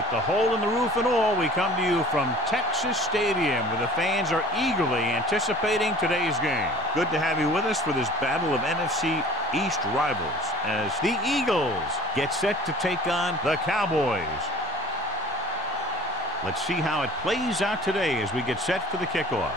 with the hole in the roof and all, we come to you from Texas Stadium, where the fans are eagerly anticipating today's game. Good to have you with us for this battle of NFC East rivals as the Eagles get set to take on the Cowboys. Let's see how it plays out today as we get set for the kickoff.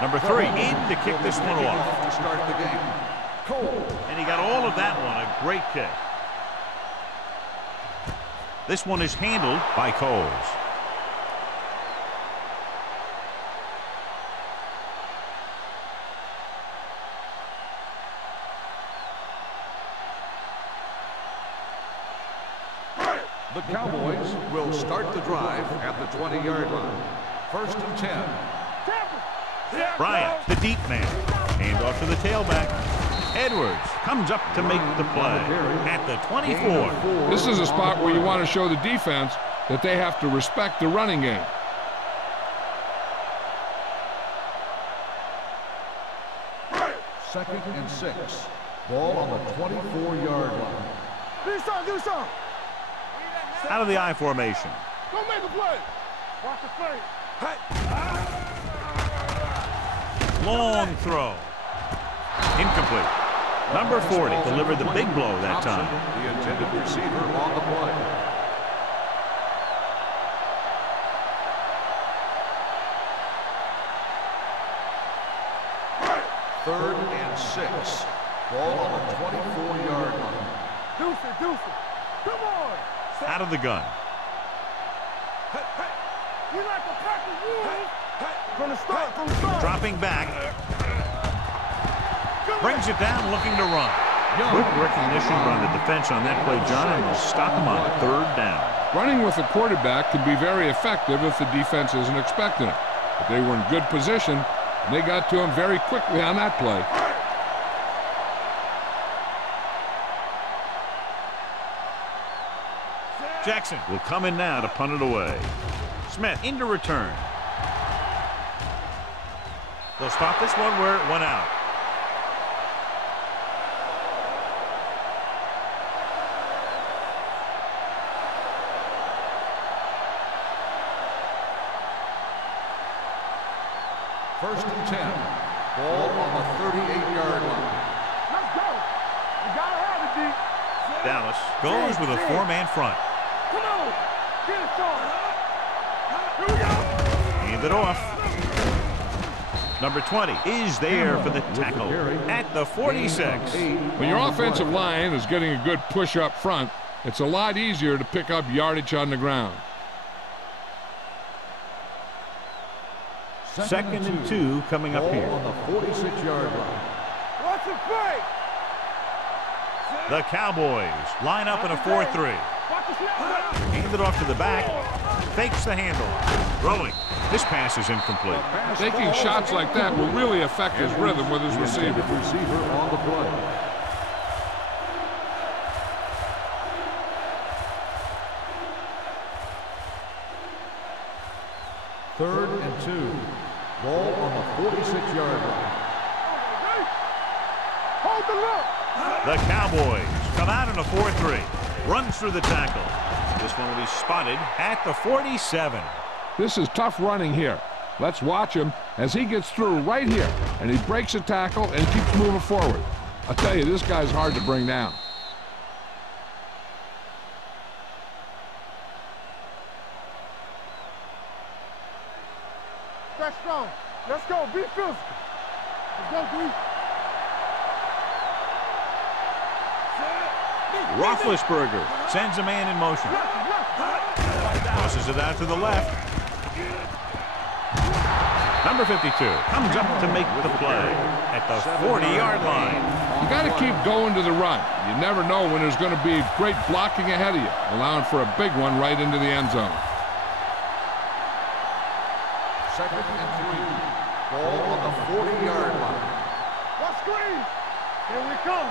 Number 3 in to kick this one off. To start the game. Cole. And he got all of that one. A great kick. This one is handled by Coles. The Cowboys will start the drive at the 20-yard line. 1st and 10. Bryant, the deep man. Hand off to the tailback. Edwards comes up to make the play at the 24. This is a spot where you want to show the defense that they have to respect the running game. Second and 6. Ball on the 24-yard line. Do something. Out of the I formation. Go make a play. Watch the play. Hey. Long throw. Incomplete. Number 40 delivered the big blow that time. The intended receiver on the play. Third and 6. Ball on the 24-yard line. Deuce it. Come on. Out of the gun. You like a practice rule. From the start. Dropping back. Brings it down, looking to run. Good recognition on the defense on that play, John, and will stop him on 3rd down. Running with the quarterback can be very effective if the defense isn't expecting it. But they were in good position, and they got to him very quickly on that play. Jackson will come in now to punt it away. Smith into return. They'll stop this one where it went out. First and 10. Ball on the 38-yard line. Let's go. You gotta have it, D. Dallas goes with a 4-man front. Come on. Get it, Sean. Here we go. Hand it off. Number 20 is there for the tackle at the 46. When your offensive line is getting a good push up front, it's a lot easier to pick up yardage on the ground. Second and 2 coming up here. On the 46-yard line. Watch it play. The Cowboys line up in a 4-3. Hand it off to the back. Fakes the handle. Throwing. This pass is incomplete. Taking shots like that will really affect his rhythm with his receiver. Receiver on the play. Third and 2. Ball on the 46-yard line. Hold the look. The Cowboys come out in a 4-3. Runs through the tackle. This one will be spotted at the 47. This is tough running here. Let's watch him as he gets through right here, and he breaks a tackle and keeps moving forward. I'll tell you, this guy's hard to bring down. That's strong. Let's go. Be physical. Let's go, D. Roethlisberger sends a man in motion. Tosses it out to the left. Number 52 comes up to make the play at the 40-yard line. You got to keep going to the run. You never know when there's going to be great blocking ahead of you, allowing for a big one right into the end zone. Second and 3. Ball on the 40-yard line. Let's screen. Here we come.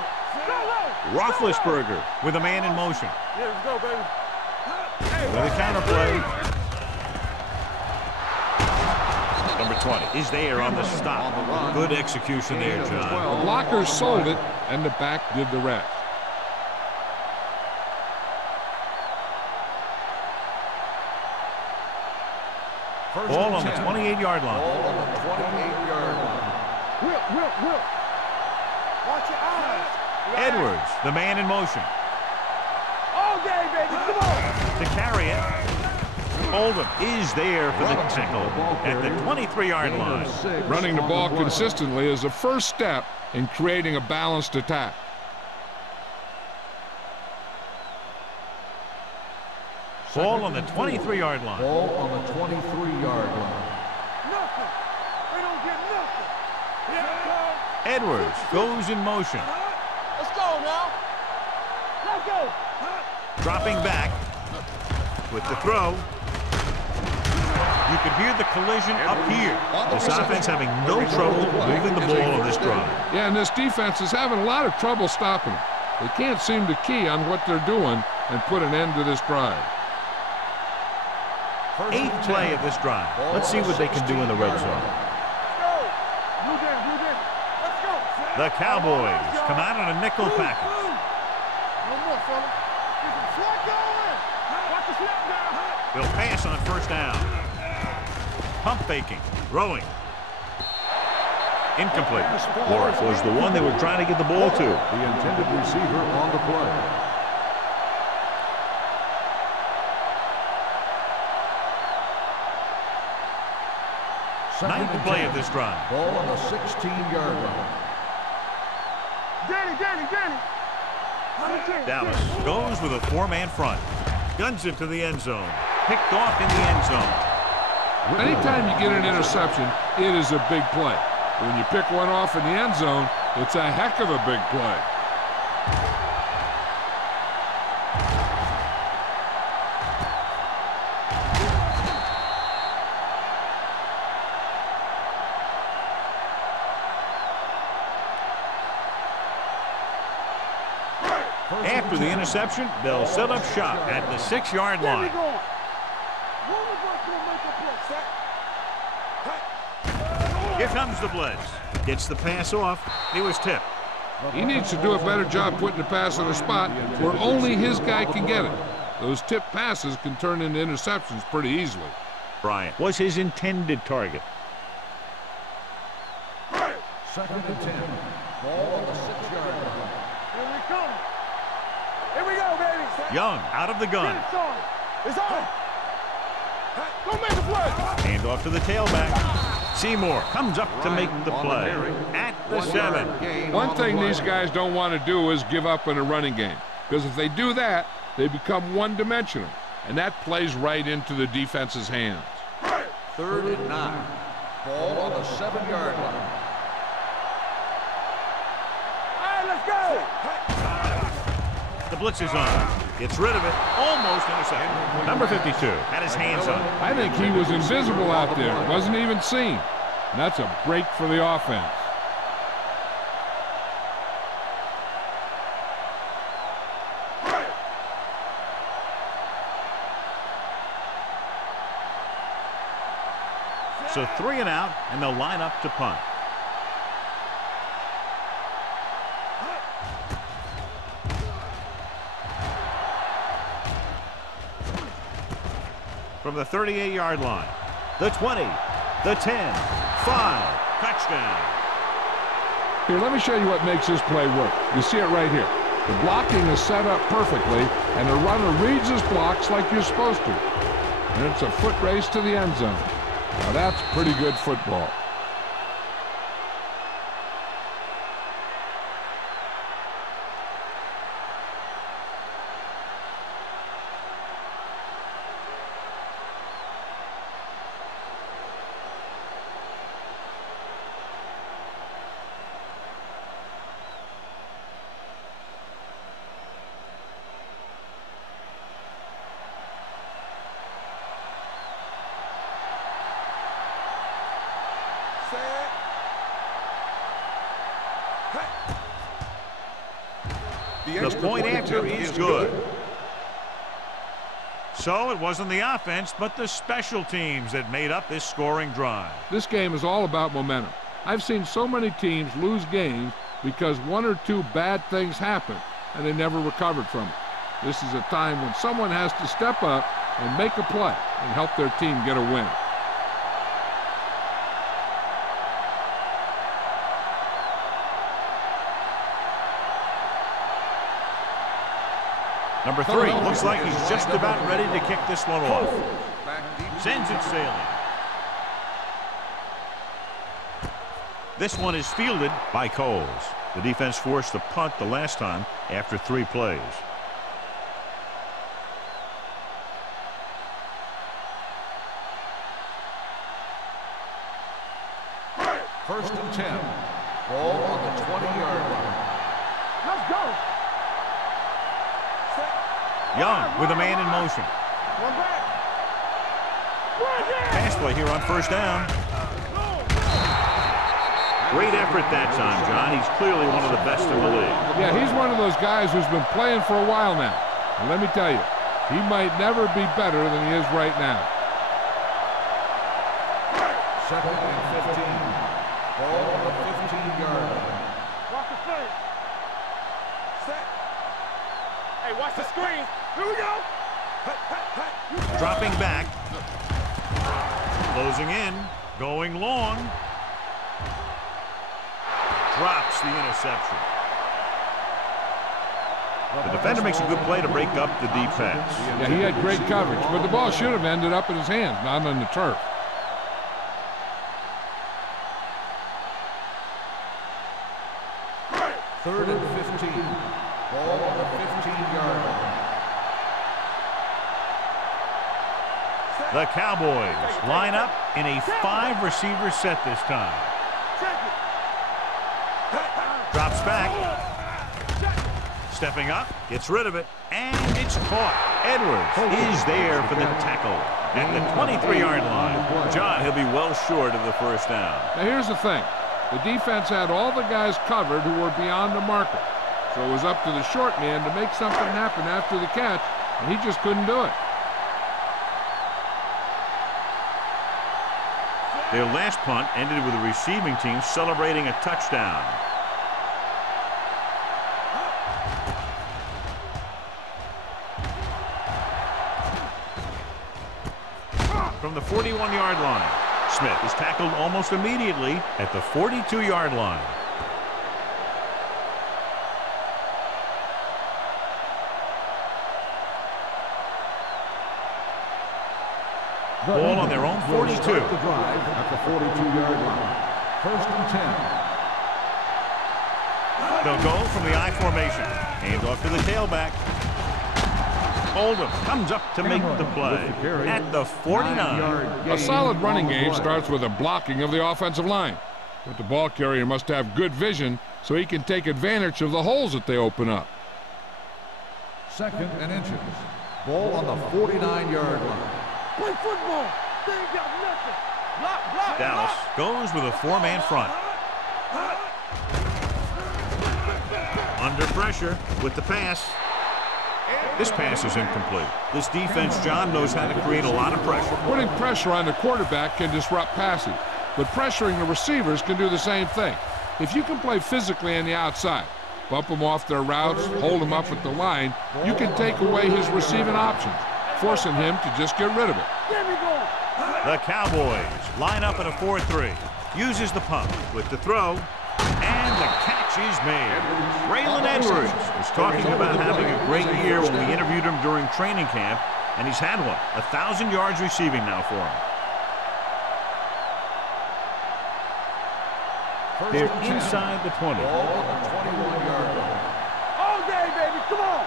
Roethlisberger with a man in motion. Yeah, let's go, baby. With a counterplay. Number 20 is there on the stop. Good execution there, John. The blockers sold it, and the back did the rest. Ball on the 28-yard line. Ball on the 28-yard line. Whip. Watch your eyes. Edwards, the man in motion. All day, baby. Come on. To carry it. Oldham is there for the tackle at the 23-yard line. Running the ball consistently is the first step in creating a balanced attack. Ball on the 23-yard line. Ball on the 23-yard line. Nothing. They don't get nothing. Yeah. Edwards goes in motion. Let's go now. Let's go. Dropping back with the throw. You can hear the collision up here. This offense having no trouble moving the ball on this drive. Yeah, and this defense is having a lot of trouble stopping them. They can't seem to key on what they're doing and put an end to this drive. 8th play of this drive. Let's see what they can do in the red zone. Blue down. Let's go. The Cowboys come out on a nickel package. One more, fella. Get some slot going. Watch the snap down. They'll pass on first down. Pump faking. Throwing. Incomplete. Lawrence was the one they were trying to get the ball to. The intended receiver on the play. Ninth play of this drive. Ball on the 16-yard line. Danny. Dallas goes with a 4-man front. Guns it to the end zone. Picked off in the end zone. Anytime you get an interception, it is a big play. When you pick one off in the end zone, it's a heck of a big play. After the interception, they'll set up shop at the 6-yard line. Here comes the blitz. Gets the pass off. He was tipped. He needs to do a better job putting the pass in a spot where only his guy can get it. Those tip passes can turn into interceptions pretty easily. Bryant was his intended target. 2nd and 10. Ball on the 6-yard line. Here we come. Here we go, baby. Young out of the gun. It's on. Don't make a play. Hand off to the tailback. Seymour comes up to make the play at the 7. One thing these guys don't want to do is give up in a running game, because if they do that, they become one-dimensional, and that plays right into the defense's hands. 3rd and 9. Ball on the 7-yard line. All right, let's go. The blitz is on. Gets rid of it. Almost intercepted. Number 52 had his hands on it. I think he was invisible out there. Wasn't even seen. And that's a break for the offense. So 3 and out, and they'll line up to punt. From the 38-yard line, the 20, the 10, 5, touchdown. Here, let me show you what makes this play work. You see it right here. The blocking is set up perfectly, and the runner reads his blocks like you're supposed to. And it's a foot race to the end zone. Now that's pretty good football. The point after is good. So it wasn't the offense, but the special teams that made up this scoring drive. This game is all about momentum. I've seen so many teams lose games because one or two bad things happened and they never recovered from it. This is a time when someone has to step up and make a play and help their team get a win. Number 3 looks like he's just about ready to kick this one off. Sends it sailing. This one is fielded by Coles. The defense forced the punt the last time after 3 plays. First and 10. Ball on the 20-yard line. Let's go. Young with a man in motion. One back. Pass play here on first down. Great effort that time, John. He's clearly one of the best in the league. Yeah, he's one of those guys who's been playing for a while now. And let me tell you, he might never be better than he is right now. Second and 15. Ball on the 15-yard line. Watch the fake. Set. Hey, watch the screen. Here we go. Dropping back. Closing in. Going long. Drops the interception. The defender makes a good play to break up the deep pass. Yeah, he had great coverage, but the ball should have ended up in his hands, not on the turf. Third and 15. Ball on the 15-yard line. The Cowboys line up in a 5-receiver set this time. Drops back. Stepping up, gets rid of it, and it's caught. Edwards is there for the tackle at the 23-yard line. John, he'll be well short of the first down. Now here's the thing. The defense had all the guys covered who were beyond the marker. So it was up to the short man to make something happen after the catch, and he just couldn't do it. Their last punt ended with the receiving team celebrating a touchdown. From the 41-yard line, Smith is tackled almost immediately at the 42-yard line. Ball on their own 42. The drive at the 42-yard line. First and 10. They'll go from the I formation. Hand off to the tailback. Oldham comes up to make the play at the 49. A solid running game starts with a blocking of the offensive line. But the ball carrier must have good vision so he can take advantage of the holes that they open up. Second and inches. Ball on the 49-yard line. Play football. They ain't got nothing. Block, block, Dallas goes with a 4-man front. Under pressure with the pass. This pass is incomplete. This defense, John, knows how to create a lot of pressure. Putting pressure on the quarterback can disrupt passing, but pressuring the receivers can do the same thing. If you can play physically on the outside, bump them off their routes, hold them up at the line, you can take away his receiving options, forcing him to just get rid of it. The Cowboys line up in a 4-3. Uses the pump with the throw, and the catch is made. Braylon Edwards was talking about having a great year when we interviewed him during training camp, and he's had one. 1,000 yards receiving now for him. They're inside the 20. Ball on the 21-yard line. All day, baby. Come on.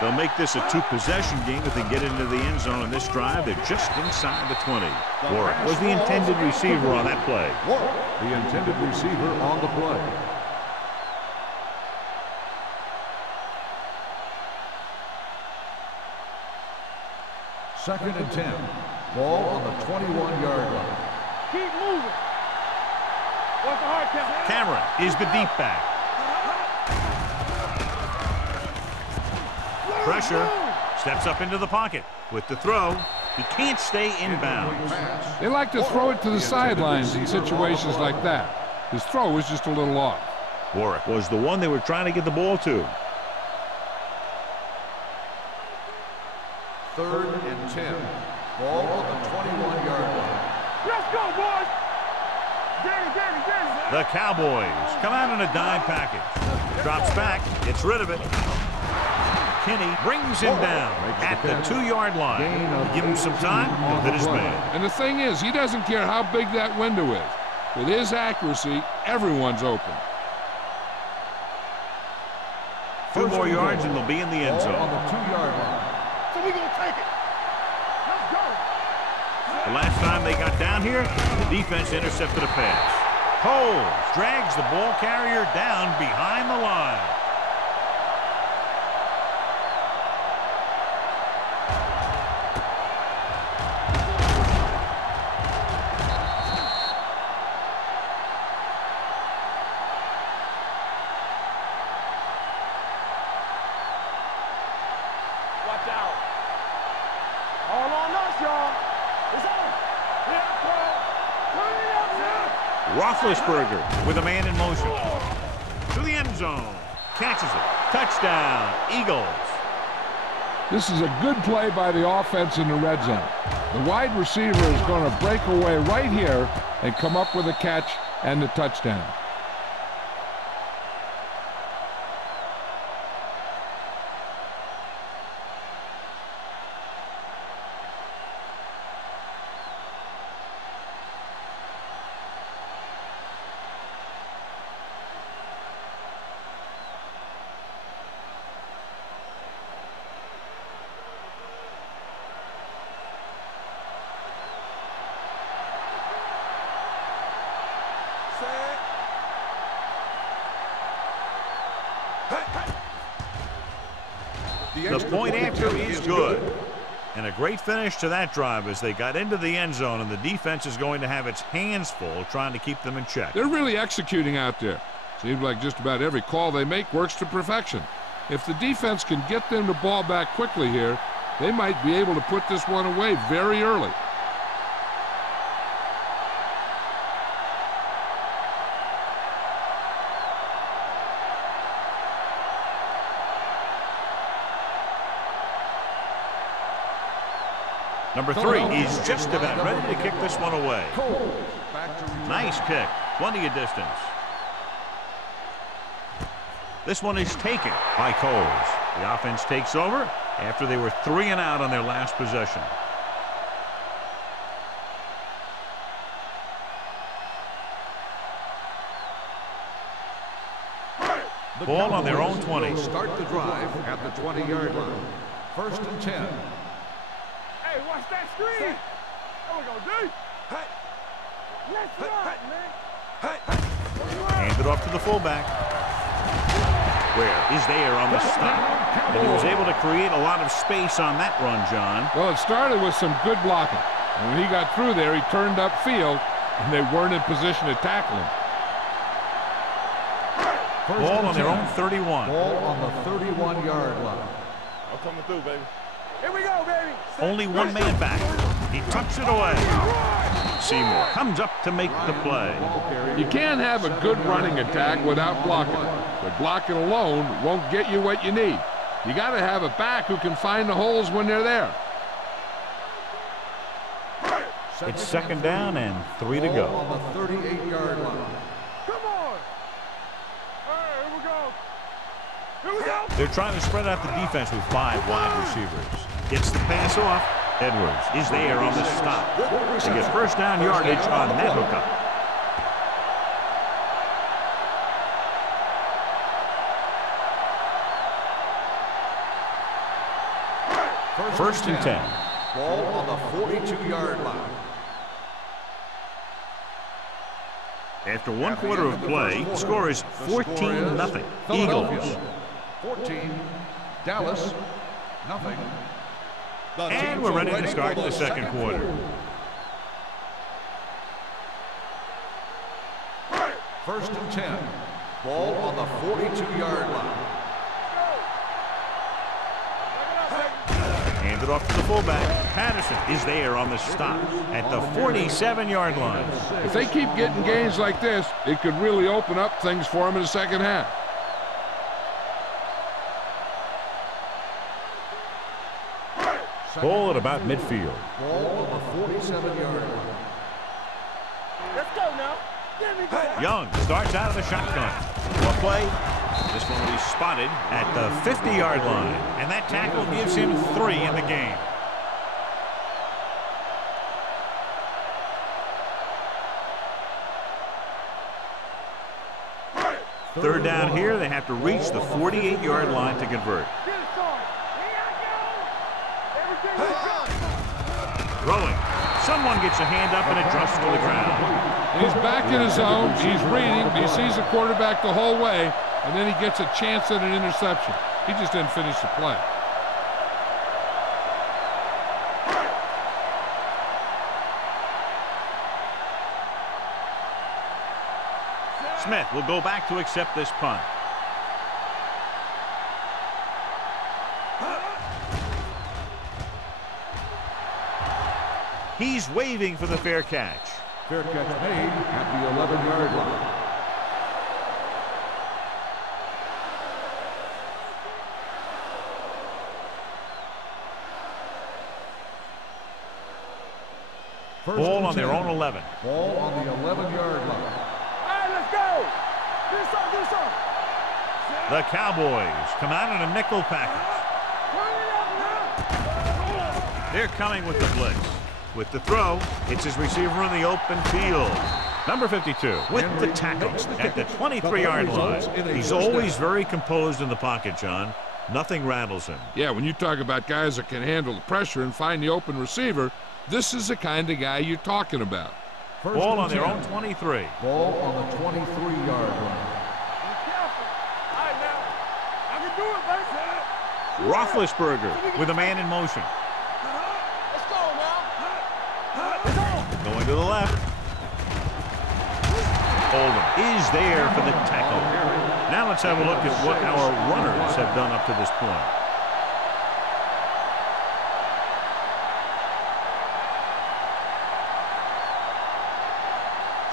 They'll make this a 2-possession game if they get into the end zone on this drive. They're just inside the 20. Warren was the intended receiver on that play. The intended receiver on the play. Second and 10. Ball on the 21-yard line. Keep moving. What's the hard count? Cameron is the deep back. Pressure. Steps up into the pocket. With the throw, he can't stay in bounds. They like to throw it to the sidelines in situations like that. His throw was just a little off. Warwick was the one they were trying to get the ball to. 3rd and 10. Ball on the 21-yard line. Let's go, boys! Danny. The Cowboys come out in a dime package. Drops back, gets rid of it. Kinney brings him down at the 2-yard line. Give him some time to hit his man. And the thing is, he doesn't care how big that window is. With his accuracy, everyone's open. 2 more yards and they'll be in the end zone. On the 2-yard line. So we gonna take it. Let's go. The last time they got down here, the defense intercepted a pass. Coles drags the ball carrier down behind the line. Watch out. All on us, y'all. It's on. Yeah, bro. Turn it up, man. Roethlisberger with a man in motion. To the end zone. Catches it. Touchdown, Eagles. This is a good play by the offense in the red zone. The wide receiver is going to break away right here and come up with a catch and the touchdown. The point after is good. And a great finish to that drive as they got into the end zone, and the defense is going to have its hands full trying to keep them in check. They're really executing out there. Seems like just about every call they make works to perfection. If the defense can get them the ball back quickly here, they might be able to put this one away very early. Number 3 is just about ready to kick this one away. Nice kick. Plenty of distance. This one is taken by Coles. The offense takes over after they were 3 and out on their last possession. Ball on their own 20. Start the drive at the 20-yard line. 1st and 10. Hey, watch that screen. What we gonna do? Hey. Let's run, man. Hey. Hand it off to the fullback. Where is there on the stop. And he was able to create a lot of space on that run, John. Well, it started with some good blocking. And when he got through there, he turned upfield, and they weren't in position to tackle him. Ball on their own 31. Ball on the 31-yard line. I'm coming through, baby. Here we go, baby. Only one man back. He tucks it away. Seymour comes up to make the play. You can't have a good running attack without blocking. But blocking alone won't get you what you need. You got to have a back who can find the holes when they're there. It's 2nd down and 3 to go. On the 38-yard line. Come on. All right, here we go. Here we go. They're trying to spread out the defense with 5 wide receivers. Gets the pass off. Edwards is there on the stop. They get 1st down yardage on that hookup. First and 10. Ball on the 42-yard line. After 1 quarter of play, the score is 14-0. Eagles. 14. Dallas. Nothing. And we're ready to start the 2nd quarter. First and 10. Ball on the 42-yard line. it off to the fullback. Patterson is there on the stop at the 47-yard line. If they keep getting gains like this, it could really open up things for them in the second half. Ball at about midfield. Ball on the 47-yard line. Let's go now. Young starts out of the shotgun. What play? This one will be spotted at the 50-yard line. And that tackle gives him 3 in the game. Third down here, they have to reach the 48-yard line to convert. Throwing. Someone gets a hand up and it drops to the ground. He's back in his zone. He's reading. He sees the quarterback the whole way, and then he gets a chance at an interception. He just didn't finish the play. Smith will go back to accept this punt. He's waving for the fair catch. Fair catch made at the 11-yard line. Ball on their own 11. Ball on the 11-yard line. All right, let's go. Do something. The Cowboys come out in a nickel package. They're coming with the blitz. With the throw, it's his receiver in the open field. Number 52 with the tackle at the 23-yard line. He's always very composed in the pocket, John. Nothing rattles him. Yeah, when you talk about guys that can handle the pressure and find the open receiver, this is the kind of guy you're talking about. Ball on their own 23. Ball on the 23-yard line. Roethlisberger with a man in motion. Going to the left. Oldham is there for the tackle. Now let's have a look at what our runners have done up to this point.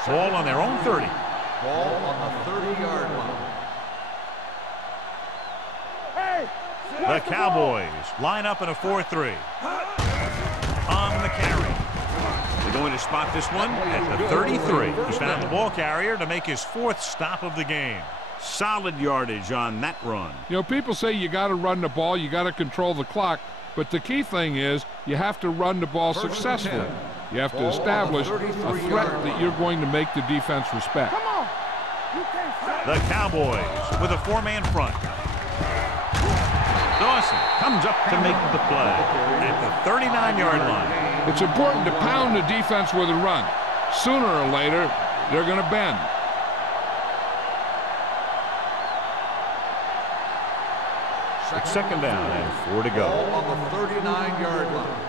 Ball on their own 30. Ball on the 30-yard line. The Cowboys line up in a 4-3. On the carry. They're going to spot this one at the 33. He found the ball carrier to make his 4th stop of the game. Solid yardage on that run. You know, people say you got to run the ball, you got to control the clock, but the key thing is you have to run the ball successfully. You have to establish a threat that you're going to make the defense respect. Come on. The Cowboys with a 4-man front. Dawson comes up to make the play at the 39-yard line. It's important to pound the defense with a run. Sooner or later, they're going to bend. It's second down and 4 to go. Ball on the 39-yard line.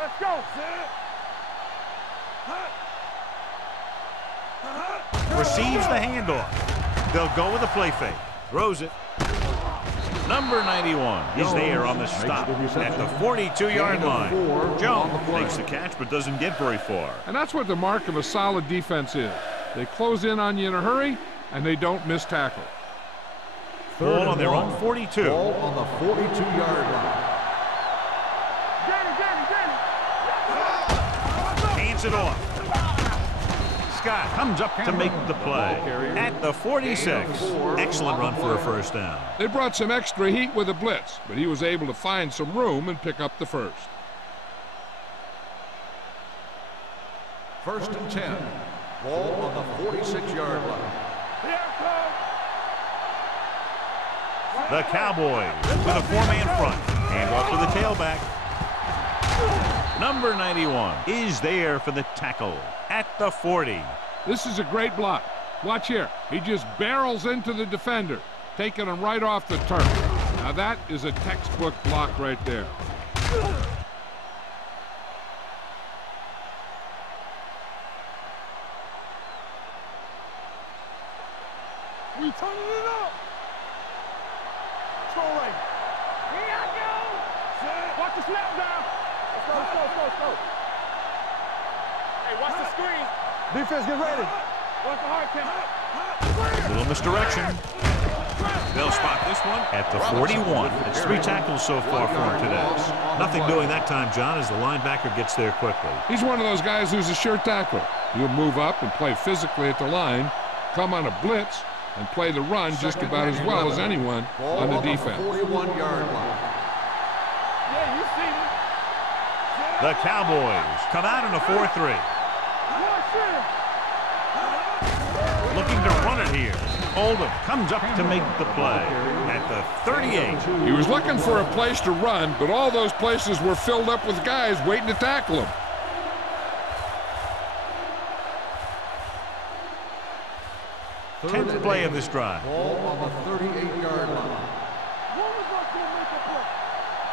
Let's go. Receives the handoff. They'll go with a play fake. Throws it. Number 91 is there on the stop at the 42-yard line. Jones makes the catch but doesn't get very far. And that's what the mark of a solid defense is. They close in on you in a hurry, and they don't miss tackle. Ball on their own 42. Ball on the 42-yard line. Hands it off. Scott comes up to make the play at the 46. Excellent run for a first down. They brought some extra heat with a blitz, but he was able to find some room and pick up the first. 1st and 10. Ball on the 46-yard line. The Cowboys with a 4-man front. Hand off to the tailback. Number 91 is there for the tackle at the 40. This is a great block. Watch here. He just barrels into the defender, taking him right off the turf. Now that is a textbook block right there. We turning it up. Control right. Here I go. the snap down. Let's go, let's go, let's go, let's go. Hey, watch the screen. Defense, get ready. Watch the hard count. Little misdirection. They'll spot this one at the 41. It's 3 tackles so far for him today. Nothing doing that time, John, as the linebacker gets there quickly. He's one of those guys who's a sure tackler. He'll move up and play physically at the line, come on a blitz, and play the run just about as well as anyone on the defense. 41-yard line. Yeah, you see me. The Cowboys come out in a 4-3. Looking to run it here. Oldham comes up to make the play at the 38. He was looking for a place to run, but all those places were filled up with guys waiting to tackle him. Tenth play of this drive. Ball on the 38-yard line.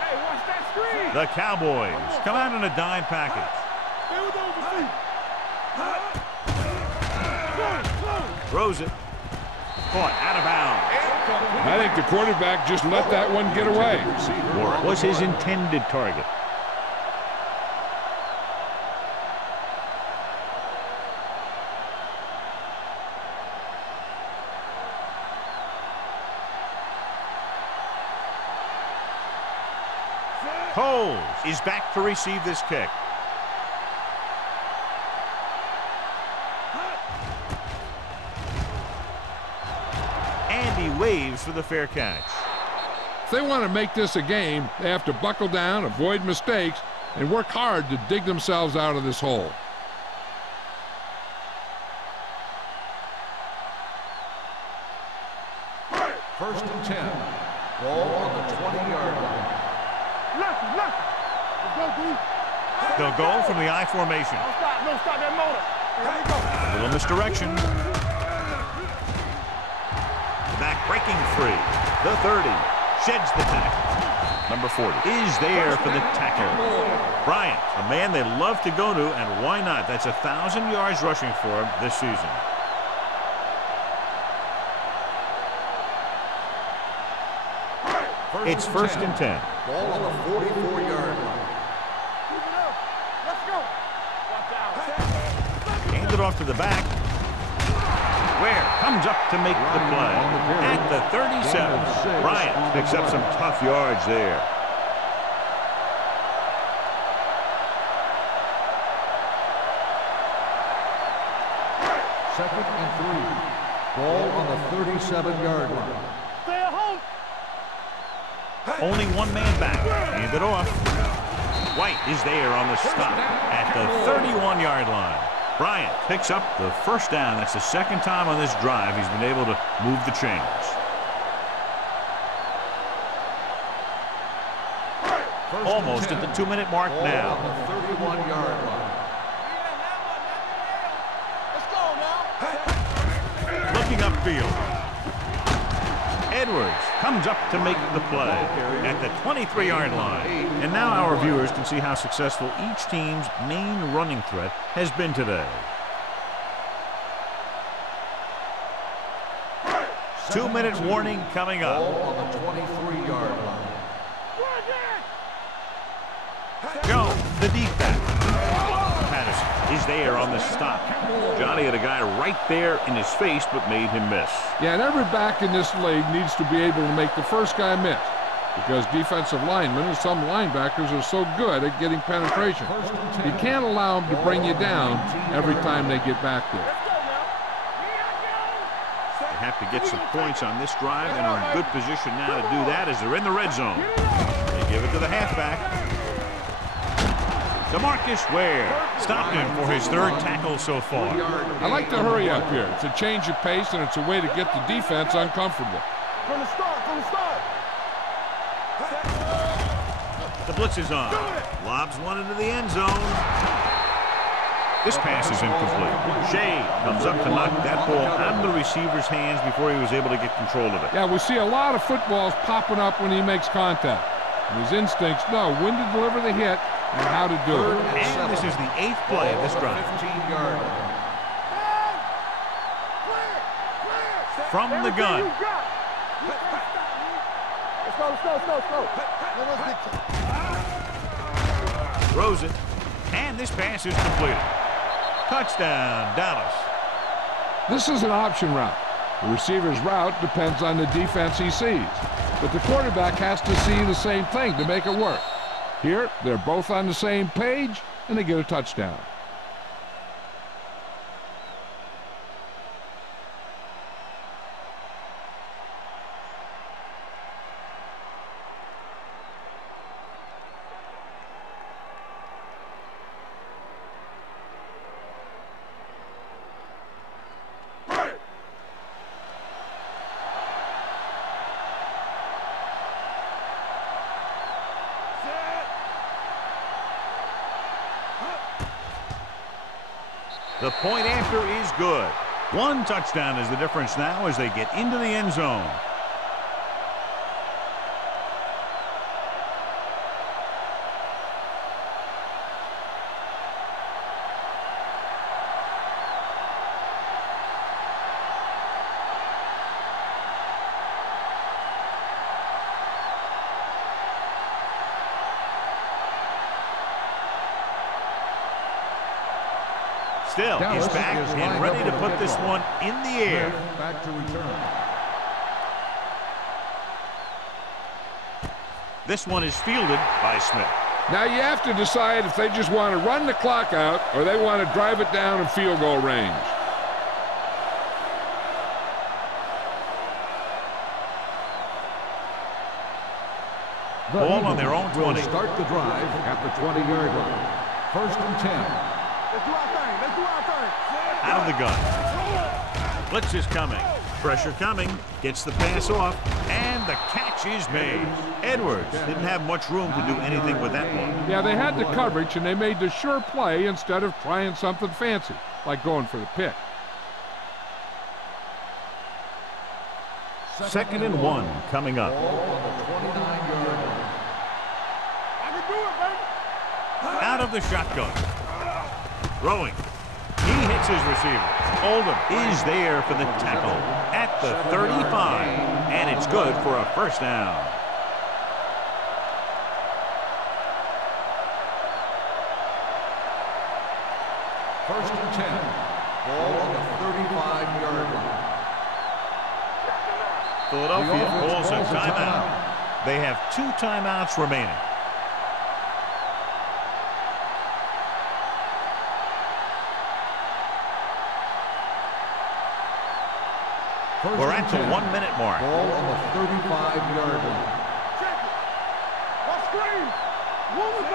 Hey, watch that screen. The Cowboys come out in a dime package. Throws it. Caught out of bounds. I think the quarterback just let that one get away. Or it was his intended target. Coles is back to receive this kick. And he waves for the fair catch. If they want to make this a game, they have to buckle down, avoid mistakes, and work hard to dig themselves out of this hole. First and 10. Ball on the 20-yard line. Left. Let's go, D. They'll go from the I formation. Don't stop that motor. Here we go. A little misdirection. Back breaking free. The 30 sheds the tackle. Number 40 is there for the tackle. Bryant, a man they love to go to, and why not? That's 1,000 yards rushing for him this season. It's first and 10. Ball on the 44-yard line. Keep it up. Let's go. Watch out. Hand it off to the back. Ware comes up to make the play at the 37. Bryant picks up some tough yards there. Second and 3. Ball on the 37-yard line. Stay at home. Only one man back. Hand it off. White is there on the stop at the 31-yard line. Bryant picks up the first down. That's the second time on this drive he's been able to move the chains. Almost at the 2-minute mark now. On the 31-yard line. Let's go now. Looking upfield. Edwards comes up to make the play at the 23-yard line. And now our viewers can see how successful each team's main running threat has been today. 2-minute warning coming up. Ball on the 23-yard line. Jones, the deep back. Patterson is there on the stop. Johnny had a guy right there in his face, but made him miss. Yeah, and every back in this league needs to be able to make the first guy miss, because defensive linemen and some linebackers are so good at getting penetration. You can't allow them to bring you down every time they get back there. They have to get some points on this drive and are in good position now to do that as they're in the red zone. They give it to the halfback. DeMarcus Ware stopped him for his third tackle so far. I like to hurry up here. It's a change of pace, and it's a way to get the defense uncomfortable. From the start. The blitz is on. Lobs one into the end zone. This pass is incomplete. Shea comes up to knock that ball out of the receiver's hands before he was able to get control of it. Yeah, we see a lot of footballs popping up when he makes contact. And his instincts know when to deliver the hit and how to do it. And this is the 8th play of this drive. 15-yard line. From the gun. Let's go. Throws it. And this pass is completed. Touchdown, Dallas. This is an option route. The receiver's route depends on the defense he sees. But the quarterback has to see the same thing to make it work. Here, they're both on the same page, and they get a touchdown. The point after is good. One touchdown is the difference now as they get into the end zone. Still, he's back and ready to put this one in the air. Back to return. This one is fielded by Smith. Now you have to decide if they just want to run the clock out or they want to drive it down in field goal range. Ball on their own 20. Will start the drive at the 20-yard line. 1st and 10. Let's do our thing. Let's do our thing. Out of the gun. Blitz is coming. Pressure coming. Gets the pass off. And the catch is made. Edwards didn't have much room to do anything with that one. Yeah, they had the coverage, and they made the sure play instead of trying something fancy, like going for the pick. 2nd and 1 coming up. Ball on the 29-yard line. I can do it, baby. Out of the shotgun. Throwing. He hits his receiver. Oldham is there for the tackle at the 35. And it's good for a first down. First and 10. Ball on the 35-yard line. Philadelphia calls a timeout. They have 2 timeouts remaining. We're at the 1-minute mark. Ball on the 35-yard line. Check it. What screen?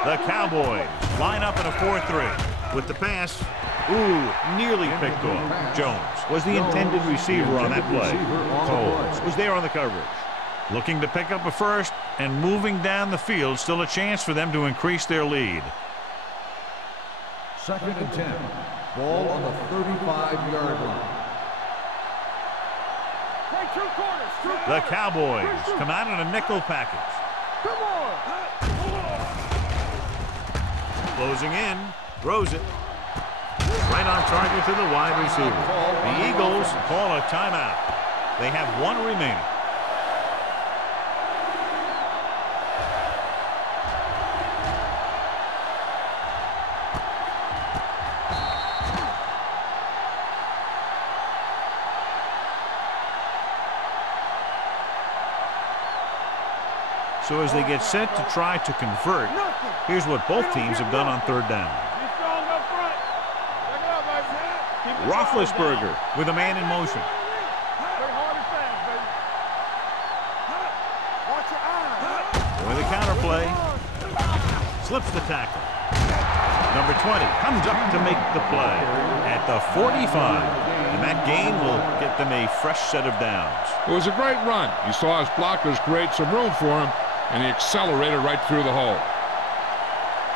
The Cowboys line up in a 4-3 with the pass. Ooh, nearly picked off. Jones was the intended receiver on that play. Coles was there on the coverage. Looking to pick up a first and moving down the field. Still a chance for them to increase their lead. 2nd and 10. Ball on the 35-yard line. Play 2 quarters. 2 quarters. The Cowboys come out in a nickel package. Come on. Closing in. Throws it. Right on target to the wide receiver. The Eagles call a timeout. They have 1 remaining. So as they get set to try to convert, here's what both teams have done on 3rd down. Be strong up front. Check it out, baby. Keep it Roethlisberger with a man in motion. Play hard and fast, baby. Watch your eyes. With a counter play. Slips the tackle. Number 20 comes up to make the play at the 45. And that gain will get them a fresh set of downs. It was a great run. You saw his blockers create some room for him, and he accelerated right through the hole.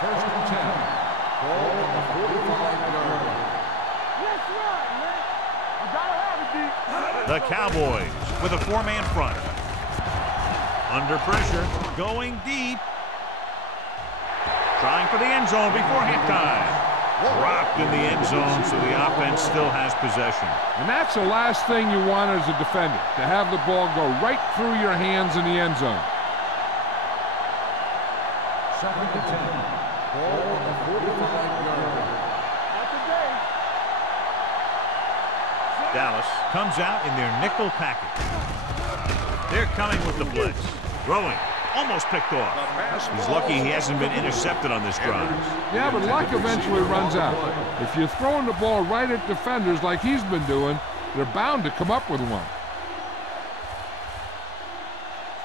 1st and 10. Ball on the 45-yard line. Let's run, man. You gotta have it, D. The Cowboys with a 4-man front. Under pressure, going deep. Trying for the end zone before halftime. Dropped in the end zone, so the offense still has possession. And that's the last thing you want as a defender, to have the ball go right through your hands in the end zone. 2nd and 10. Ball on the 45-yard line. Not today. Dallas comes out in their nickel package. They're coming with the blitz. Throwing. Almost picked off. He's lucky he hasn't been intercepted on this drive. Yeah, but luck eventually runs out. If you're throwing the ball right at defenders like he's been doing, they're bound to come up with one.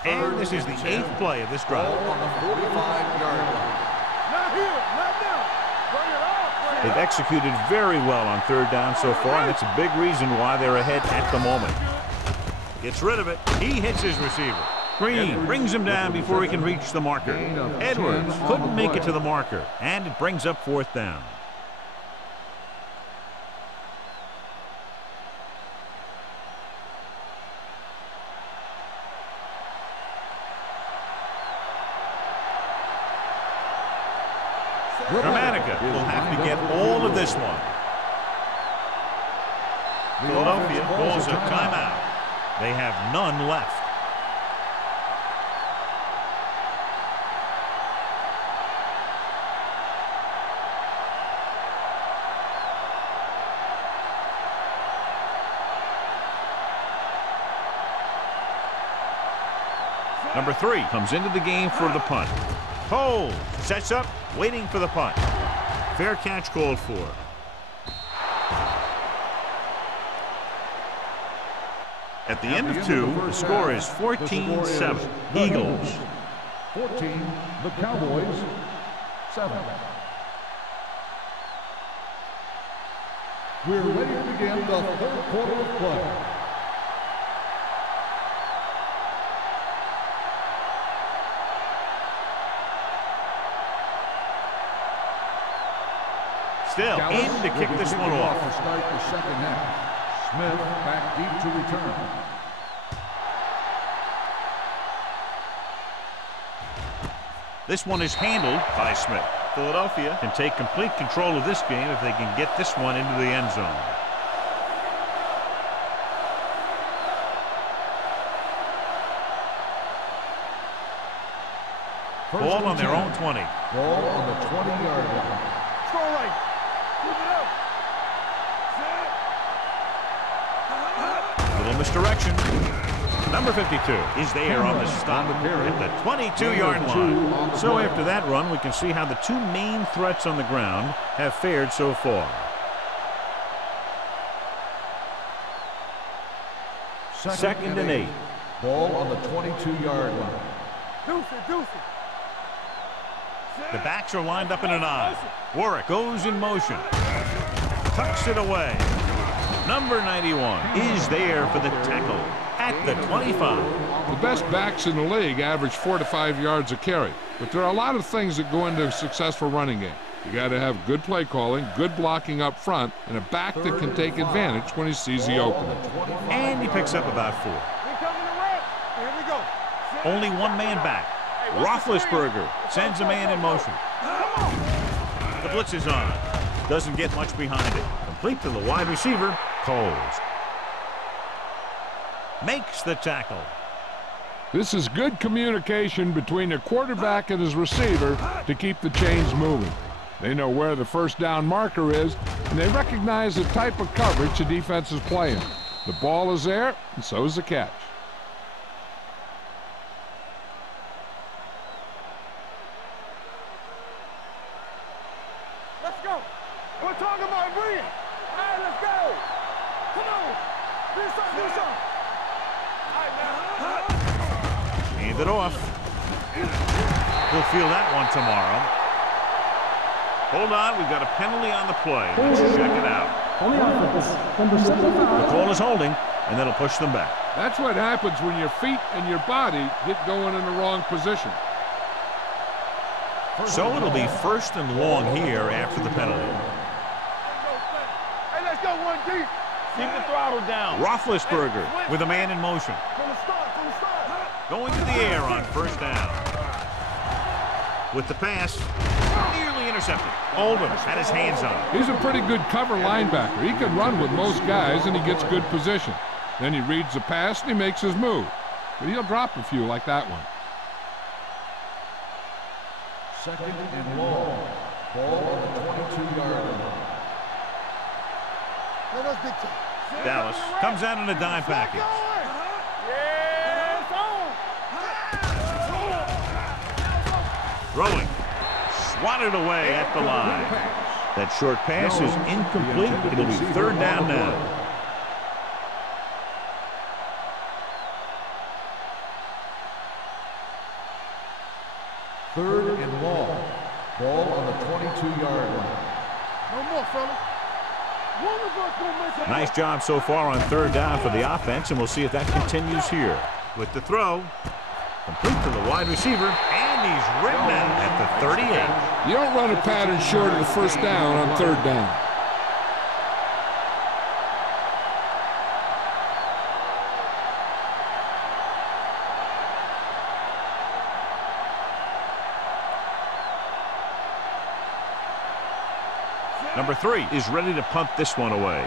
And this is the 8th play of this drive. Ball on the 45-yard line. Not here. Not now. Bring it off. They've executed very well on 3rd down so far, and it's a big reason why they're ahead at the moment. Gets rid of it. He hits his receiver. Green brings him down before he can reach the marker. Edwards couldn't make it to the marker, and it brings up 4th down. Dramatica will have to get all of this one. Philadelphia calls a timeout. They have none left. Number 3 comes into the game for the punt. Holds, sets up, waiting for the punt. Fair catch called for. At the end of 2, the score is 14-7. Eagles. 14, the Cowboys, 7. We're ready to begin the 3rd quarter of play. Still in to kick this one off. To start the 2nd half. Smith back deep to return. This one is handled by Smith. Philadelphia can take complete control of this game if they can get this one into the end zone. Ball on their own 20. Ball on the 20-yard line. Go right. Keep it up. Little misdirection. Number 52 is there on the stop at the 22-yard line. So after that run, we can see how the 2 main threats on the ground have fared so far. Second and 8. Ball on the 22-yard line. Deuce it, deuce it. The backs are lined up in an I. Warwick goes in motion. Tucks it away. Number 91 is there for the tackle at the 25. The best backs in the league average 4 to 5 yards a carry. But there are a lot of things that go into a successful running game. You got to have good play calling, good blocking up front, and a back that can take advantage when he sees the opening. And he picks up about 4. Here we go. Only one man back. Roethlisberger sends a man in motion. The blitz is on. Doesn't get much behind it. Complete to the wide receiver, Coles. Makes the tackle. This is good communication between the quarterback and his receiver to keep the chains moving. They know where the 1st down marker is, and they recognize the type of coverage the defense is playing. The ball is there, and so is the catch. Let's go. We're talking about brilliant. All right, let's go. Come on. Do something, do something. All right, now. Hand it off. He'll feel that one tomorrow. Hold on, we've got a penalty on the play. Let's check it out. On the offense, number 75. The call is holding, and that'll push them back. That's what happens when your feet and your body get going in the wrong position. So it'll be 1st and long here after the penalty. Hey, let's go one deep. Keep the throttle down. Roethlisberger with a man in motion. From the start. Going to the air on 1st down. With the pass, nearly intercepted. Oldham had his hands on it. He's a pretty good cover linebacker. He can run with most guys, and he gets good position. Then he reads the pass, and he makes his move. But he'll drop a few like that one. Second and long. Ball on the 22-yard line. Dallas comes out in a dime package. Throwing. Swatted away at the line. That short pass is incomplete. It'll be third down now. Third and long. Ball on the 22-yard line. No more, fella. One of us gonna make it. Nice job so far on third down for the offense, and we'll see if that continues here. With the throw, complete to the wide receiver, and he's ridden out at the 38. You don't run a pattern short of the first down on third down. Number 3 is ready to punt this one away.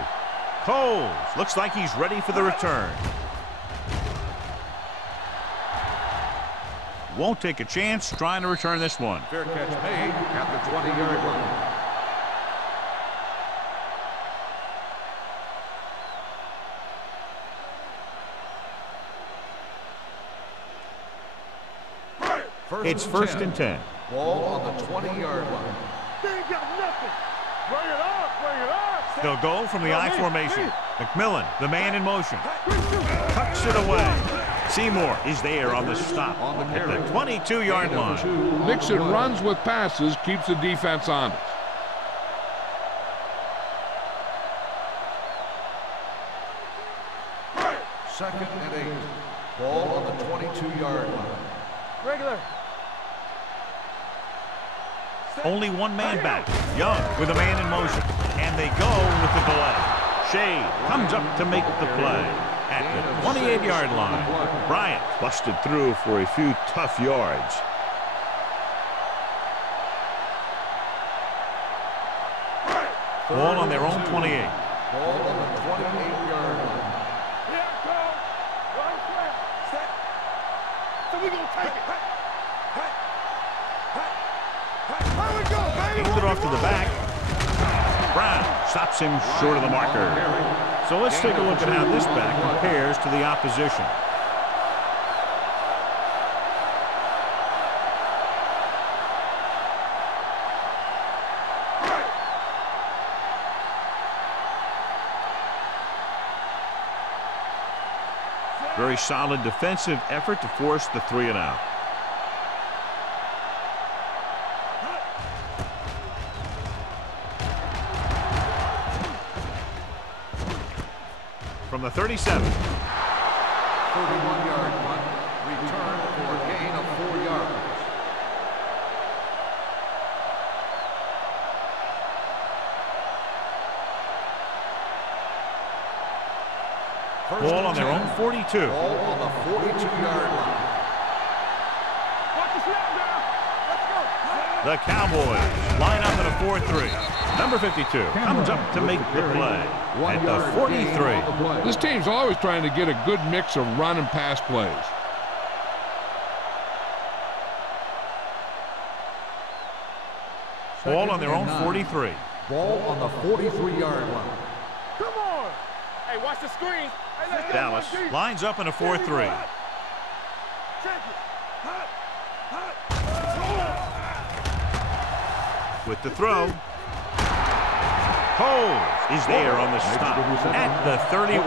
Coles looks like he's ready for the return. Won't take a chance trying to return this one. Fair catch made at the 20-yard line. It's first and 10. Ball on the 20-yard line. They ain't got nothing. Bring it up, bring it up. They'll go from the I formation. McMillan, the man in motion, tucks it away. Seymour is there on the stop at the 22-yard line. Nixon runs with passes, keeps the defense honest. Second and 8. Ball on the 22-yard line. Regular. Only one man back. Young with a man in motion. And they go with the delay. Shea comes up to make the play at the 28-yard line. Bryant busted through for a few tough yards. Ball on their own 28. Ball on the 28-yard line. Here it goes. One flat. Set. So we gonna take it. Here we go, baby. Hands it off to the back. Brown stops him short of the marker. So let's take a look at how this back compares to the opposition. Very solid defensive effort to force the 3 and out. From the 37. 31-yard punt. Return for a gain of 4 yards. Ball on their own 42. Ball on the 42-yard line. Watch the snap down. Let's go. The Cowboys line up in a 4-3. Number 52 comes up to make the play at the 43. This team's always trying to get a good mix of run and pass plays. Ball on their own 43. Ball on the 43-yard line. Come on. Hey, watch the screen. Hey, let's go. Dallas lines up in a 4-3. Check it. Hot. With the throw. Coles is there on the stop at the 31.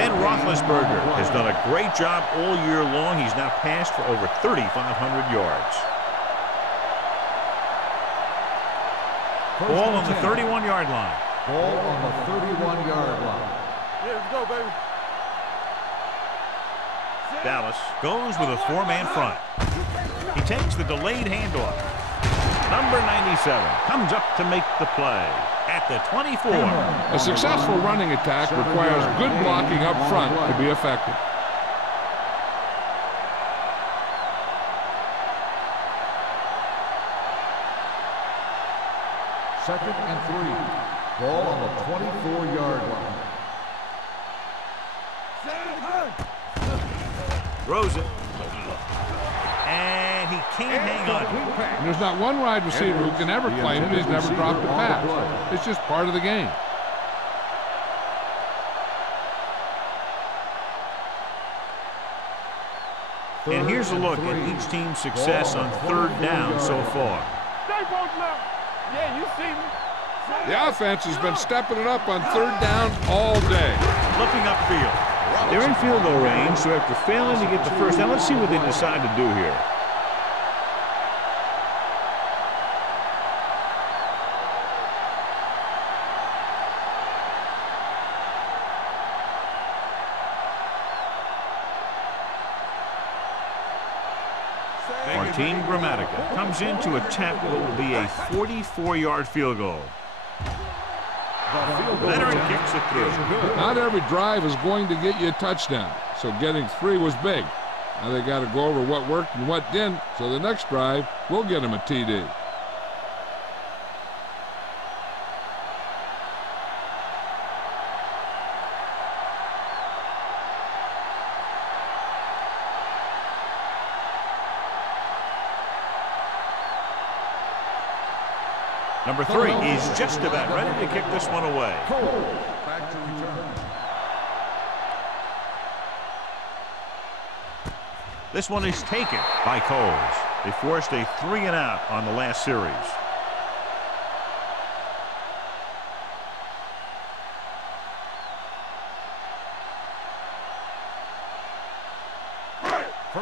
Ben Roethlisberger has done a great job all year long. He's now passed for over 3,500 yards. Ball on the 31-yard line. Ball on the 31-yard line. Yeah, let's go, baby. Dallas goes with a 4-man front. He takes the delayed handoff. Number 97 comes up to make the play at the 24. A successful running attack requires good blocking up front to be effective. Second and 3. Ball on the 24-yard line. Throws it. And and he can't hang on. And there's not one wide receiver who can ever claim that he's never dropped a pass. It's just part of the game. And here's a look at each team's success on third down so far. Yeah, you see me. The offense has been stepping it up on third down all day. Looking upfield. They're in field goal range, so after failing to get the first down, let's see what they decide to do here. Martin Gramatica comes in to attempt what will be a 44-yard field goal. Veteran kicks it through. Not every drive is going to get you a touchdown, so getting 3 was big. Now they got to go over what worked and what didn't, so the next drive will get them a TD. Number 3 is just about ready to kick this one away. Back to return. This one is taken by Coles. They forced a 3-and-out on the last series.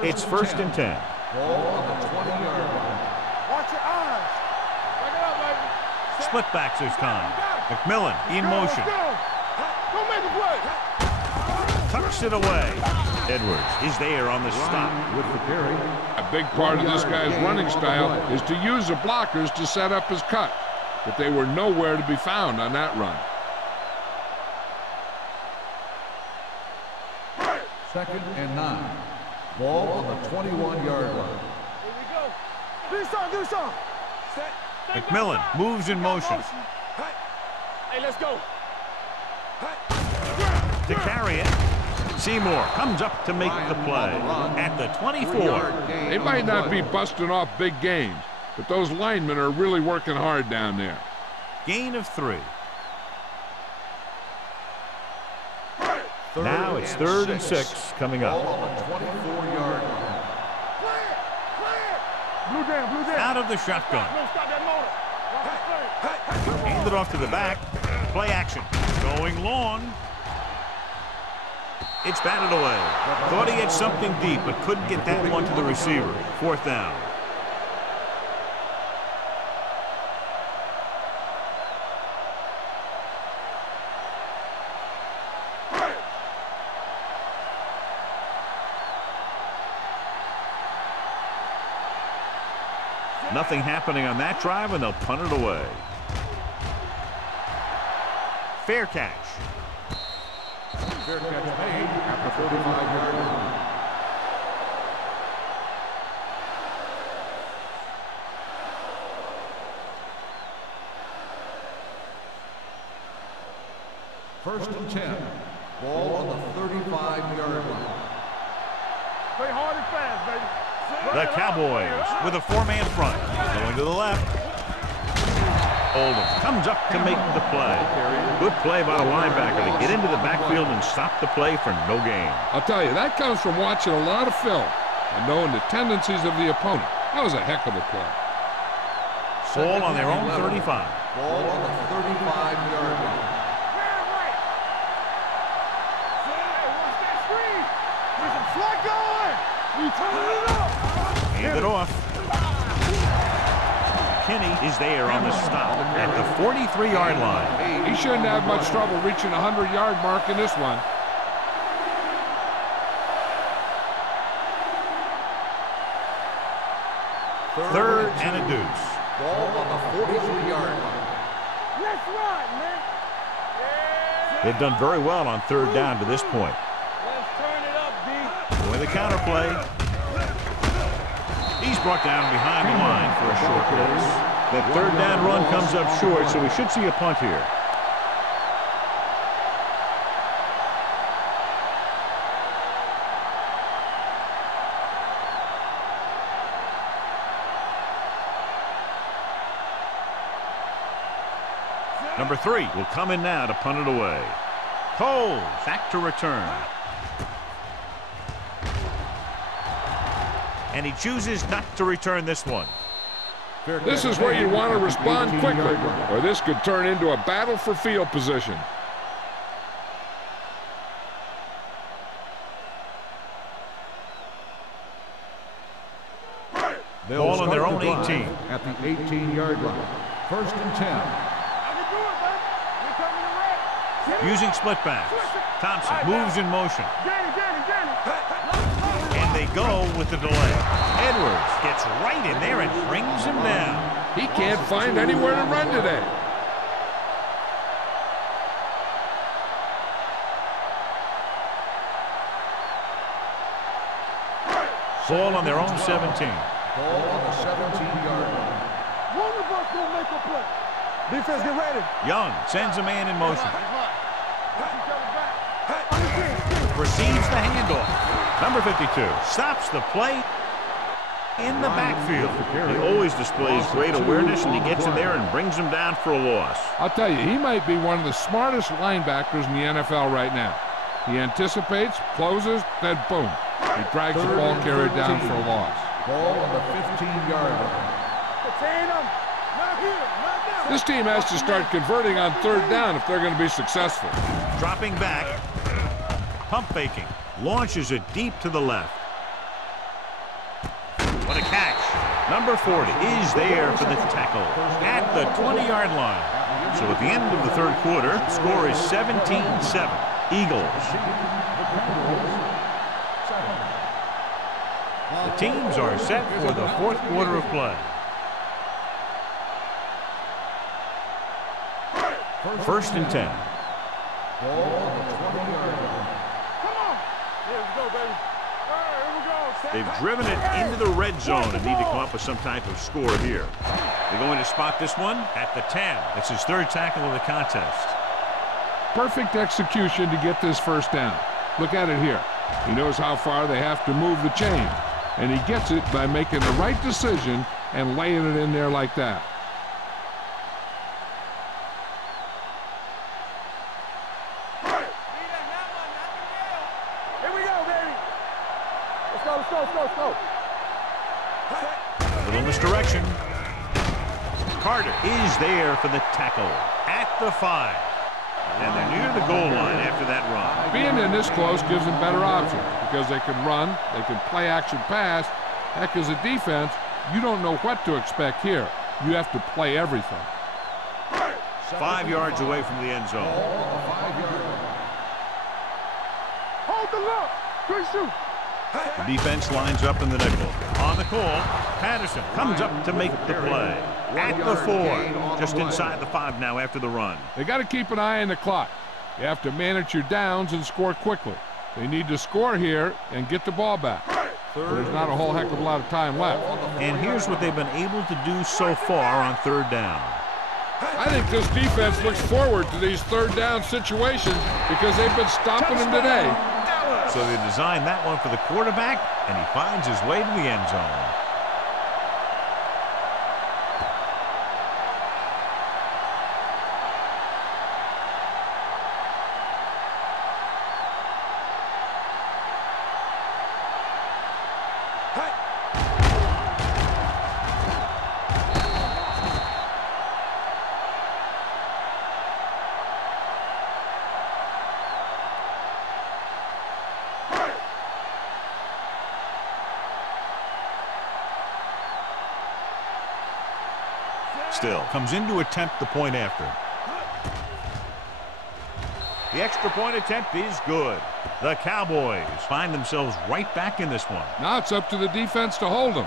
It's 1st and 10. Ball on the 20-yard line. Watch your eyes. Back it up, baby. Split backs this time. McMillan in motion. Don't make a play. Tucks it away. Edwards is there on the stop. With the carry. A big part of this guy's running style is to use the blockers to set up his cut, but they were nowhere to be found on that run. 2nd and 9. Ball on the 21-yard line. Here we go. Do something. Set. McMillan moves in motion. Hey, let's go. To carry it. Seymour comes up to make the play at the 24. They might not be busting off big games, but those linemen are really working hard down there. Gain of 3. Now it's 3rd and 6 coming Ball up. on the 24-yard line. Blue down. Out of the shotgun. No, stop that motor. Hand it off to the back. Play action. Going long. It's batted away. Thought he had something deep, but couldn't get that one to the receiver. 4th down. Nothing happening on that drive, and they'll punt it away. Fair catch. Fair catch made at the 45-yard line. First and 10. Ball on the 35-yard line. Play hard and fast, baby. The Cowboys with a 4-man front. Going to the left. Oldham comes up to make the play. Good play by the linebacker to get into the backfield and stop the play for no gain. I'll tell you, that comes from watching a lot of film and knowing the tendencies of the opponent. That was a heck of a play. Ball on their own 35. Ball on the 35-yard line. Hand it off. Kinney is there on the stop at the 43-yard line. He shouldn't have much trouble reaching the 100-yard mark in this one. Third and a deuce. Ball on the 43-yard line. Let's ride, man. They've done very well on third down to this point. Let's turn it up, D. With a counter play. He's brought down behind the line for a short pass. That third down run comes up short, so we should see a punt here. Number 3 will come in now to punt it away. Cole back to return. And he chooses not to return this one. This is where you want to respond quickly, or this could turn into a battle for field position. Ball on their own 18. At the 18-yard line. 1st and 10. Using split backs. Thompson moves in motion. And they go with the delay. Edwards gets right in there and brings him down. He can't find anywhere to run today. Ball on their own 17. Ball on the 17-yard line. One of us will make a play. Defense, get ready. Young sends a man in motion. Receives the handoff. Number 52 stops the play in the backfield. He always displays great awareness, and he gets in there and brings him down for a loss. I'll tell you, he might be one of the smartest linebackers in the NFL right now. He anticipates, closes, then boom. He drags the ball carrier down for a loss. Ball on the 15-yard line. This team has to start converting on 3rd down if they're going to be successful. Dropping back. Pump faking. Launches it deep to the left. What a catch. Number 40 is there for the tackle at the 20-yard line. So at the end of the 3rd quarter, the score is 17-7. Eagles. The teams are set for the 4th quarter of play. 1st and 10. Ball on the 20-yard line. Come on. Here we go, baby. All right, here we go. They've driven it into the red zone and need to come up with some type of score here. They're going to spot this one at the 10. It's his 3rd tackle of the contest. Perfect execution to get this 1st down. Look at it here. He knows how far they have to move the chain, and he gets it by making the right decision and laying it in there like that. Here we go, baby. Let's go, let's go, let's go, let's go. A little misdirection. Carter is there for the tackle at the 5. And they're near the goal line after that run. Being in this close gives them better options because they can run, they can play action pass. Heck, as a defense, you don't know what to expect here. You have to play everything. 5 yards away from the end zone. Hold the look. Good shoot. The defense lines up in the nickel. On the call, Patterson comes up to make the play. At the 4, just inside the 5 now after the run. They got to keep an eye on the clock. You have to manage your downs and score quickly. They need to score here and get the ball back. There's not a whole heck of a lot of time left. And here's what they've been able to do so far on 3rd down. I think this defense looks forward to these 3rd down situations because they've been stopping them today. So they designed that one for the quarterback, and he finds his way to the end zone. Still comes in to attempt the point after. The extra point attempt is good. The Cowboys find themselves right back in this one. Now it's up to the defense to hold them.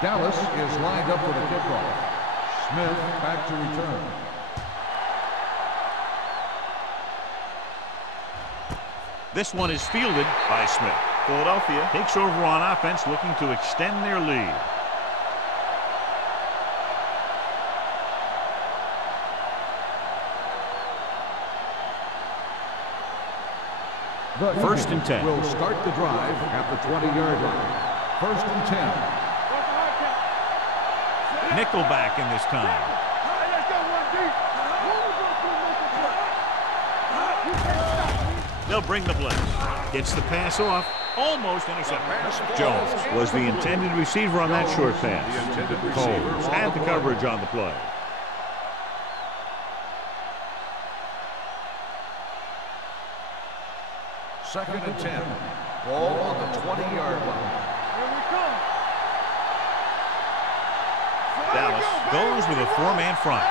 Dallas is lined up for the kickoff. Smith back to return. This one is fielded by Smith. Philadelphia takes over on offense, looking to extend their lead. First and 10. Will start the drive at the 20-yard line. First and 10. Nickelback in this time. They'll bring the blitz. Gets the pass off. Almost intercepted. Jones was the intended receiver on that short pass. Coles had the coverage on the play. Second and 10. Ball on the 20-yard line. Here we come. Dallas goes with a four-man front.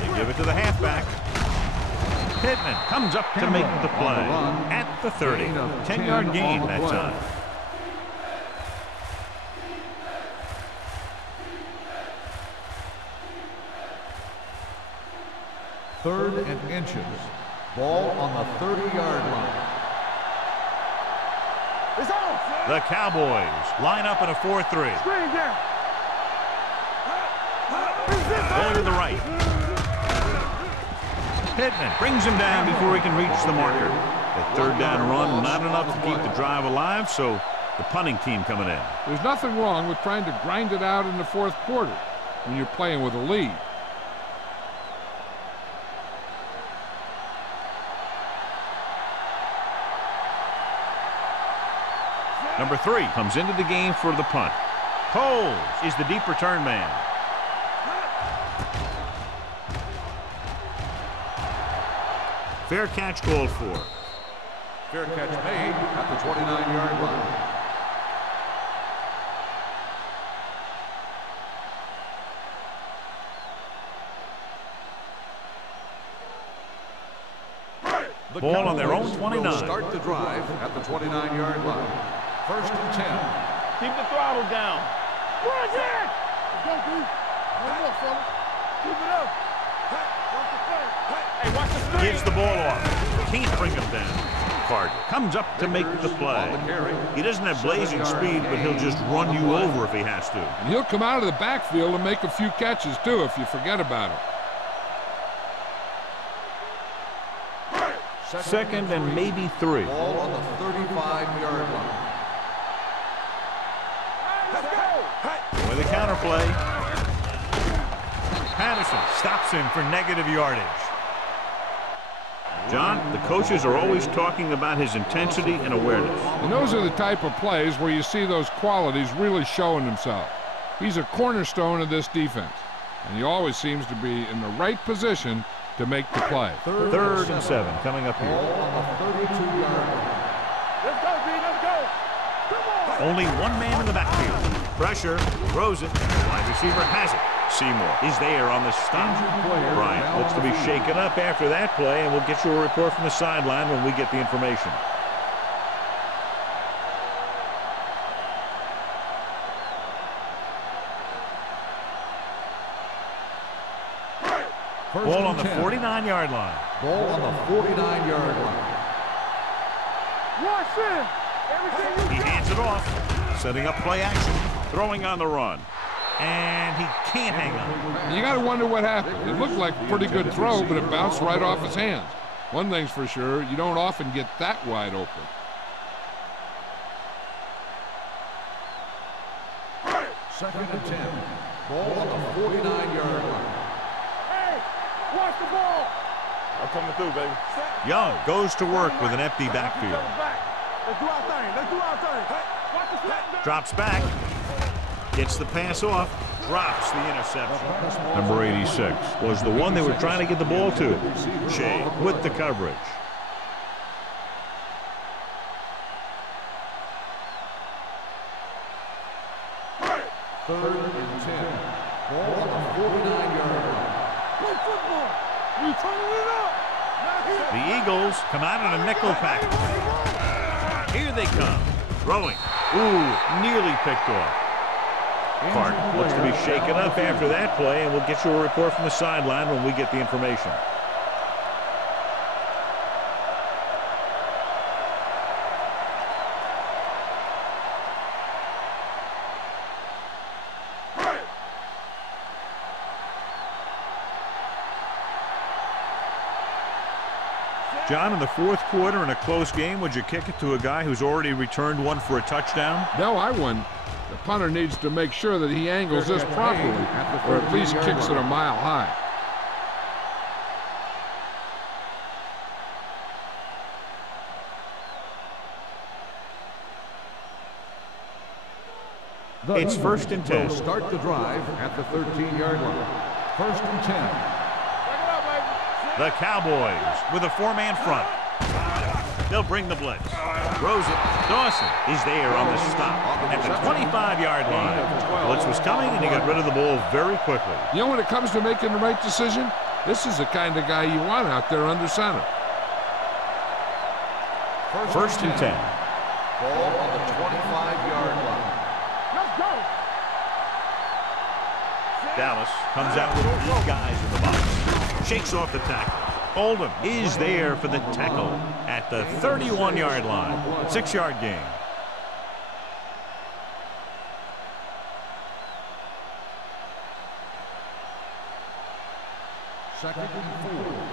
They give it to the halfback. Pittman comes up to make the play at the 30. 10-yard gain that time. Third and inches. Ball on the 30-yard line. It's on. The Cowboys line up in a 4-3. Screen down. Going to the right. Pittman brings him down before he can reach the marker. That third down run, not enough to keep the drive alive, so the punting team coming in. There's nothing wrong with trying to grind it out in the fourth quarter when you're playing with a lead. Number 3 comes into the game for the punt. Coles is the deep return man. Fair catch called for. Fair catch made at the 29-yard line. The Ball on their own Cowboys 29. will start the drive at the 29-yard line. First and 10. Keep the throttle down. Watch it! Go, dude. One more, fella. Keep it up. Watch the play. Hey, watch the screen. Gives the ball off. Can't bring him down. Carter comes up to make the play. He doesn't have blazing speed, but he'll just run you over if he has to. And he'll come out of the backfield and make a few catches, too, if you forget about him. Second and maybe 3. Ball on the 35-yard line. With a counterplay. Patterson stops him for negative yardage. John, the coaches are always talking about his intensity and awareness. And those are the type of plays where you see those qualities really showing themselves. He's a cornerstone of this defense, and he always seems to be in the right position to make the play. Third and 7 coming up here. Ball on the 32-yard line. Let's go, B. Let's go. Come on. Only one man in the backfield. Pressure, throws it. Wide receiver has it. Seymour is there on the stop. Bryant looks to be shaken up after that play, and we'll get you a report from the sideline when we get the information. Ball on the 49-yard line. Ball on the 49-yard line. Watch it. Everything you He hands it off, setting up play action, throwing on the run. And he can't hang on. You got to wonder what happened. It looked like a pretty good throw, but it bounced right off his hands. One thing's for sure, you don't often get that wide open. Second and 10. Ball on the 49-yard line. Hey, watch the ball. I'm coming through, baby. Young goes to work with an empty backfield. Let's do our thing. Let's do our thing. Hey, watch the snap. Drops back. Gets the pass off. Drops the interception. Number 86 was the one they were trying to get the ball to. Shea with the coverage. Third and 10. Ball on the 49-yard line. Play football. We turning it up. The Eagles come out in a nickel package. Here they come. Throwing. Ooh, nearly picked off. Clark looks to be shaken up after that play, and we'll get you a report from the sideline when we get the information. John, in the fourth quarter in a close game, would you kick it to a guy who's already returned one for a touchdown? No, I wouldn't. The punter needs to make sure that he angles this properly, or at least kicks it a mile high. It's 1st and 10. Will start the drive at the 13-yard line. 1st and 10. The Cowboys with a four-man front. They'll bring the blitz. Throws it. Dawson is there on the stop at the 25-yard line. Blitz was coming, and he got rid of the ball very quickly. You know, when it comes to making the right decision, this is the kind of guy you want out there under center. 1st and 10. Ball on the 25-yard line. Let's go. Dallas comes out with 8 guys in the box. Shakes off the tackle. Oldham is there for the tackle at the 31-yard line. 6-yard gain.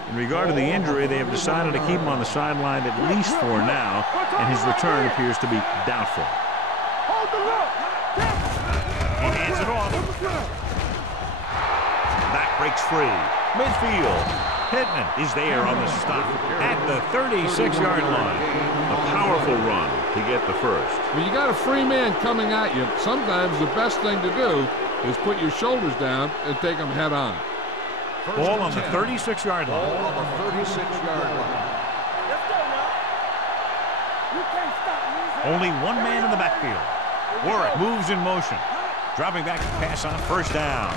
In regard to the injury, they have decided to keep him on the sideline at least for now, and his return appears to be doubtful. Hold the look. He hands it off. Back breaks free. Midfield. Pittman is there on the stop at the 36-yard line. A powerful run to get the first. When you got a free man coming at you, sometimes the best thing to do is put your shoulders down and take them head on. Ball on the 36-yard Ball line. on the 36-yard line. Let's go now. You can't stop me. Only one man in the backfield. Warwick moves in motion. Dropping back to pass on 1st down.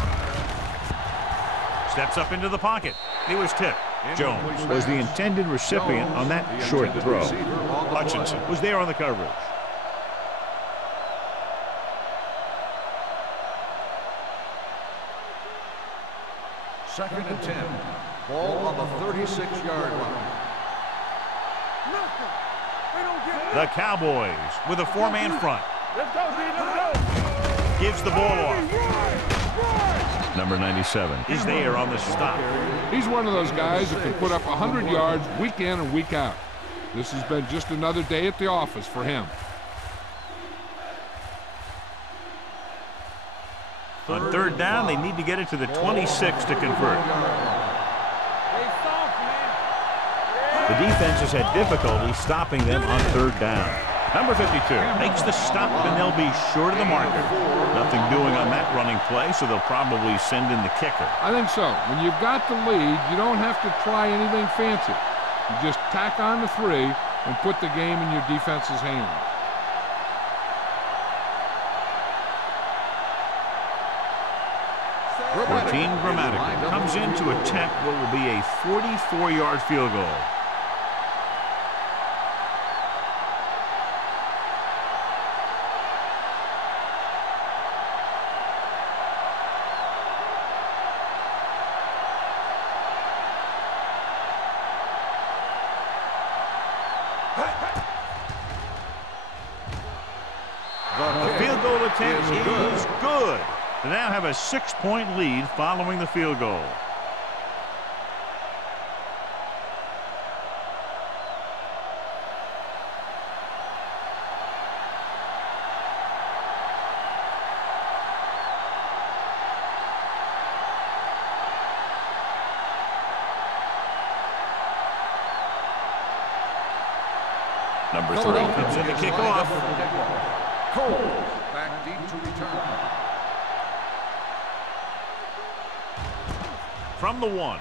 Steps up into the pocket. He was tipped. Jones was the intended recipient on that short throw. Hutchinson was there on the coverage. Second and 10. Ball on the 36-yard line. Nothing. They don't get The Cowboys with a four-man front. Let's go, D. Let's go. Gives the ball off. Run. Number 97 is there on the stop. He's one of those guys that can put up 100 yards week in and week out. This has been just another day at the office for him. On 3rd down, they need to get it to the 26 to convert. The defense has had difficulty stopping them on 3rd down. Number 52 makes the stop, and they'll be short of the marker. Nothing doing on that running play, so they'll probably send in the kicker. I think so. When you've got the lead, you don't have to try anything fancy. You just tack on the 3 and put the game in your defense's hands. Team Grammatical comes in to attempt what will be a 44-yard field goal. The field goal attempt is good. They now have a 6-point lead following the field goal. Number 3 comes in to kick off. Cole back deep to return. From the 1.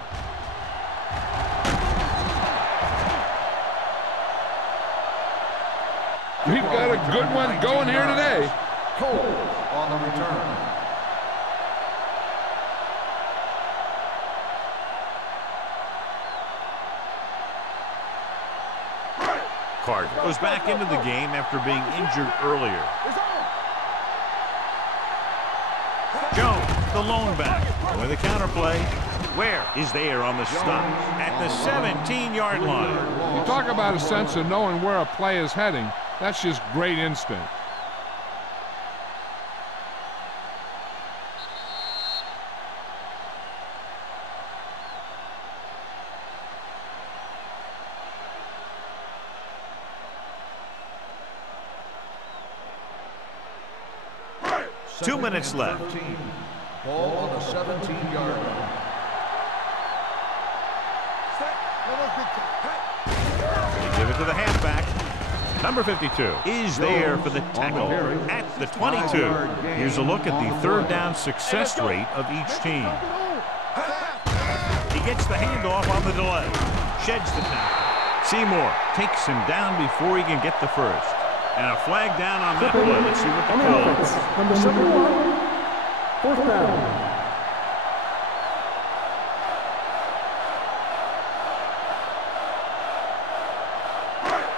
We've got a good one going here today. Cole on the return. Carter goes back into the game after being injured earlier. Jones, the lone back, with a counterplay. Where is there on the stop at the 17-yard line? You talk about a sense of knowing where a play is heading. That's just great instinct. 2 minutes left. 13. Ball on the 17-yard line. They give it to the halfback. Number 52 is there for the tackle at the 22. Here's a look at the third down success rate of each team. He gets the handoff on the delay. Sheds the tackle. Seymour takes him down before he can get the first. And a flag down on that play. Let's see what the call is. Number 71, fourth down.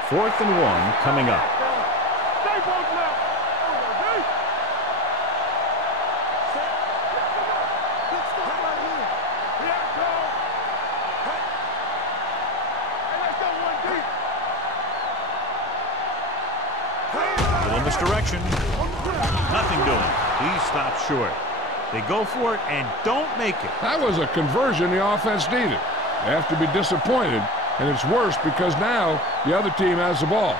Fourth and 1 coming up. Little misdirection. Nothing doing. He stops short. They go for it and don't make it. That was a conversion the offense needed. They have to be disappointed, and it's worse because now the other team has the ball.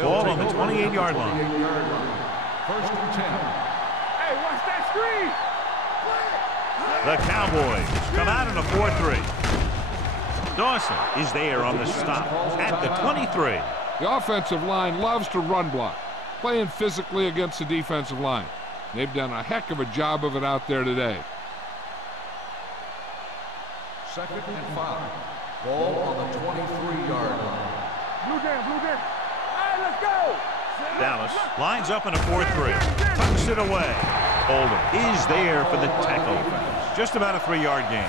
Ball on the 28-yard line. First and 10. Hey, watch that screen. The Cowboys come out in a 4-3. Dawson is there on the stop at the 23. The offensive line loves to run block, playing physically against the defensive line. They've done a heck of a job of it out there today. Second and 5. Ball on the 23-yard line. Blue down, blue down. Hey, let's go. Dallas lines up in a 4-3. Tucks it away. Oldham is there for the tackle. Just about a 3-yard gain.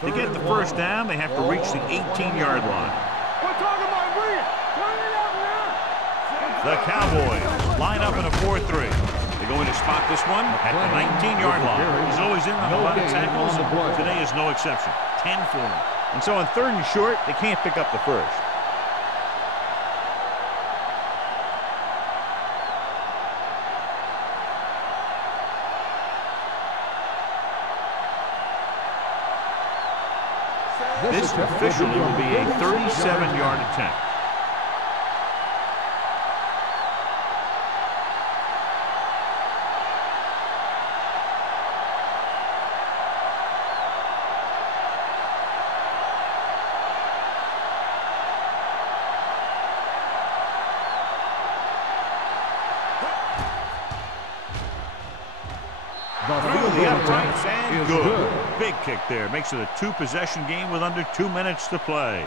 To get the first down, they have to reach the 18-yard line. We're talking about Bria. Turn it up now. The Cowboys line up in a 4-3. They're going to spot this one at the 19-yard line. He's always in on a lot of tackles. Today is no exception. 10 for him. And so on 3rd and short, they can't pick up the first. This officially will be a 37-yard attempt. Through the uprights and good. Big kick there. Makes it a 2-possession game with under 2 minutes to play.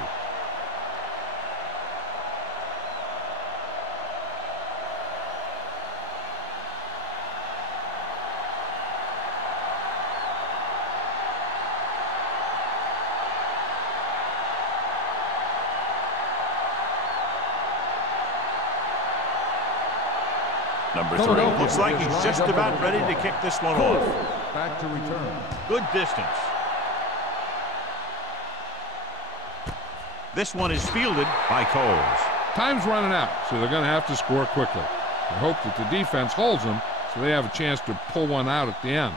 Number 3 looks like he's just about ready to kick this one off. Back to return. Good distance. This one is fielded by Coles. Time's running out, so they're going to have to score quickly. I hope that the defense holds them so they have a chance to pull one out at the end.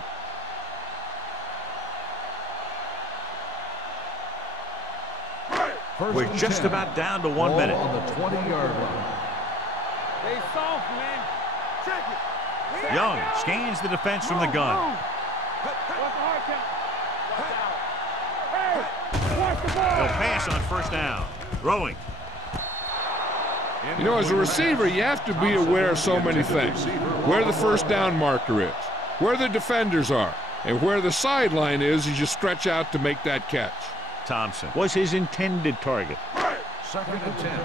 We're just about down to 1 minute. On the 20-yard line. They soft, man. Check it. Young scans the defense from the gun. Watch the hard count. Watch out. Hey, watch the ball. They'll pass on 1st down. Throwing. You know, as a receiver, you have to be aware of so many things. Where the 1st down marker is, where the defenders are, and where the sideline is as you stretch out to make that catch. Thompson was his intended target. Second and 10.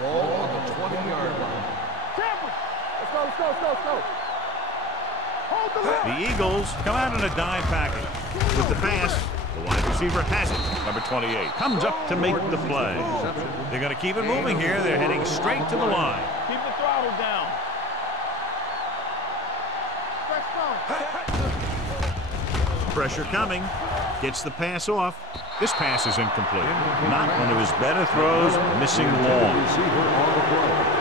Ball on the 20-yard line. Cameron. Let's go, let's go, let's go, let's go. Hold the line. The Eagles come out in a dime package. With the pass, the wide receiver has it. Number 28 comes up to make the play. They're going to keep it moving here. They're heading straight to the line. Keep the throttle down. Pressure coming. Gets the pass off. This pass is incomplete. Not one of his better throws, missing long. Receiver on the play.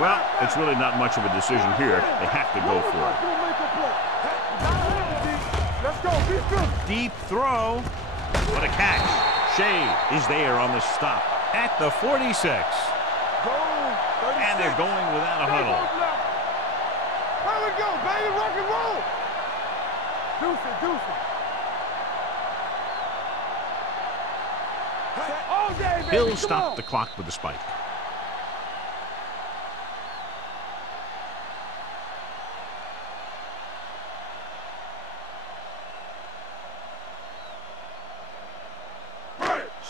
Well, it's really not much of a decision here. They have to go for it. Let's go. Deep throw. What a catch. Shea is there on the stop at the 46. And they're going without a huddle. There we go, baby. Rock and roll. Deuce it. All day, baby. He'll stop the clock with the spike.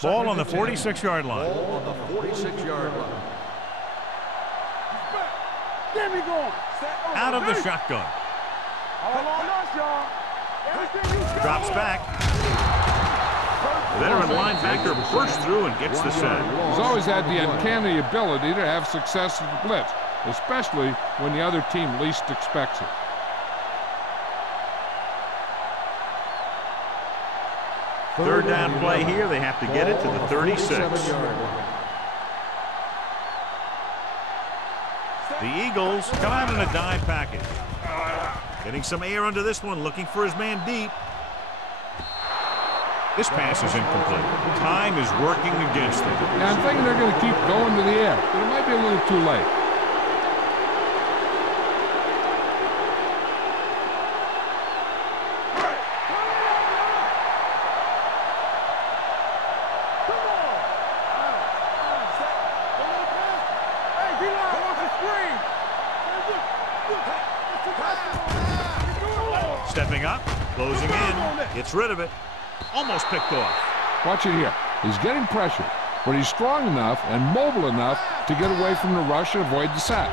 Ball on the 46-yard line. Ball on the 46-yard line. Get me going. Out of the shotgun. All on us, y'all. Everything you Drops back. Veteran linebacker bursts through and gets the sack. He's always had the uncanny ability to have success in the blitz, especially when the other team least expects it. Third down play here. They have to get it to the 36. The Eagles come out in a dive package. Getting some air under this one, looking for his man deep. This pass is incomplete. Time is working against them. Yeah, I'm thinking they're going to keep going to the air, but it might be a little too late. Stepping up, closing in, gets rid of it. Almost picked off. Watch it here. He's getting pressure, but he's strong enough and mobile enough to get away from the rush and avoid the sack.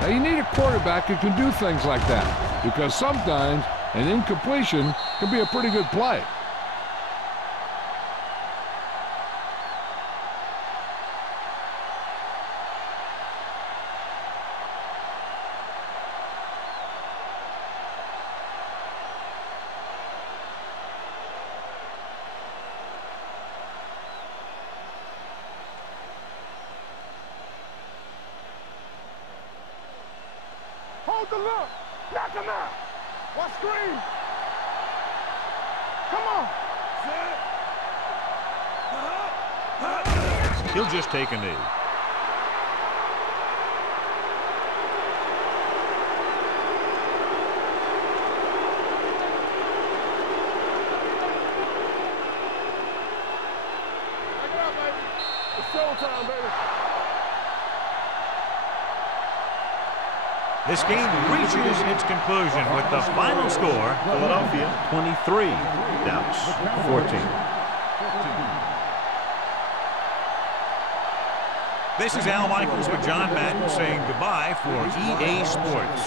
Now, you need a quarterback who can do things like that, because sometimes an incompletion can be a pretty good play. Hold the look. Knock him out. What screen? Come on. He'll just take a knee. Check it out, baby. It's showtime, baby. This game reaches its conclusion with the final score, Philadelphia 23, Dallas 14. This is Al Michaels with John Madden saying goodbye for EA Sports.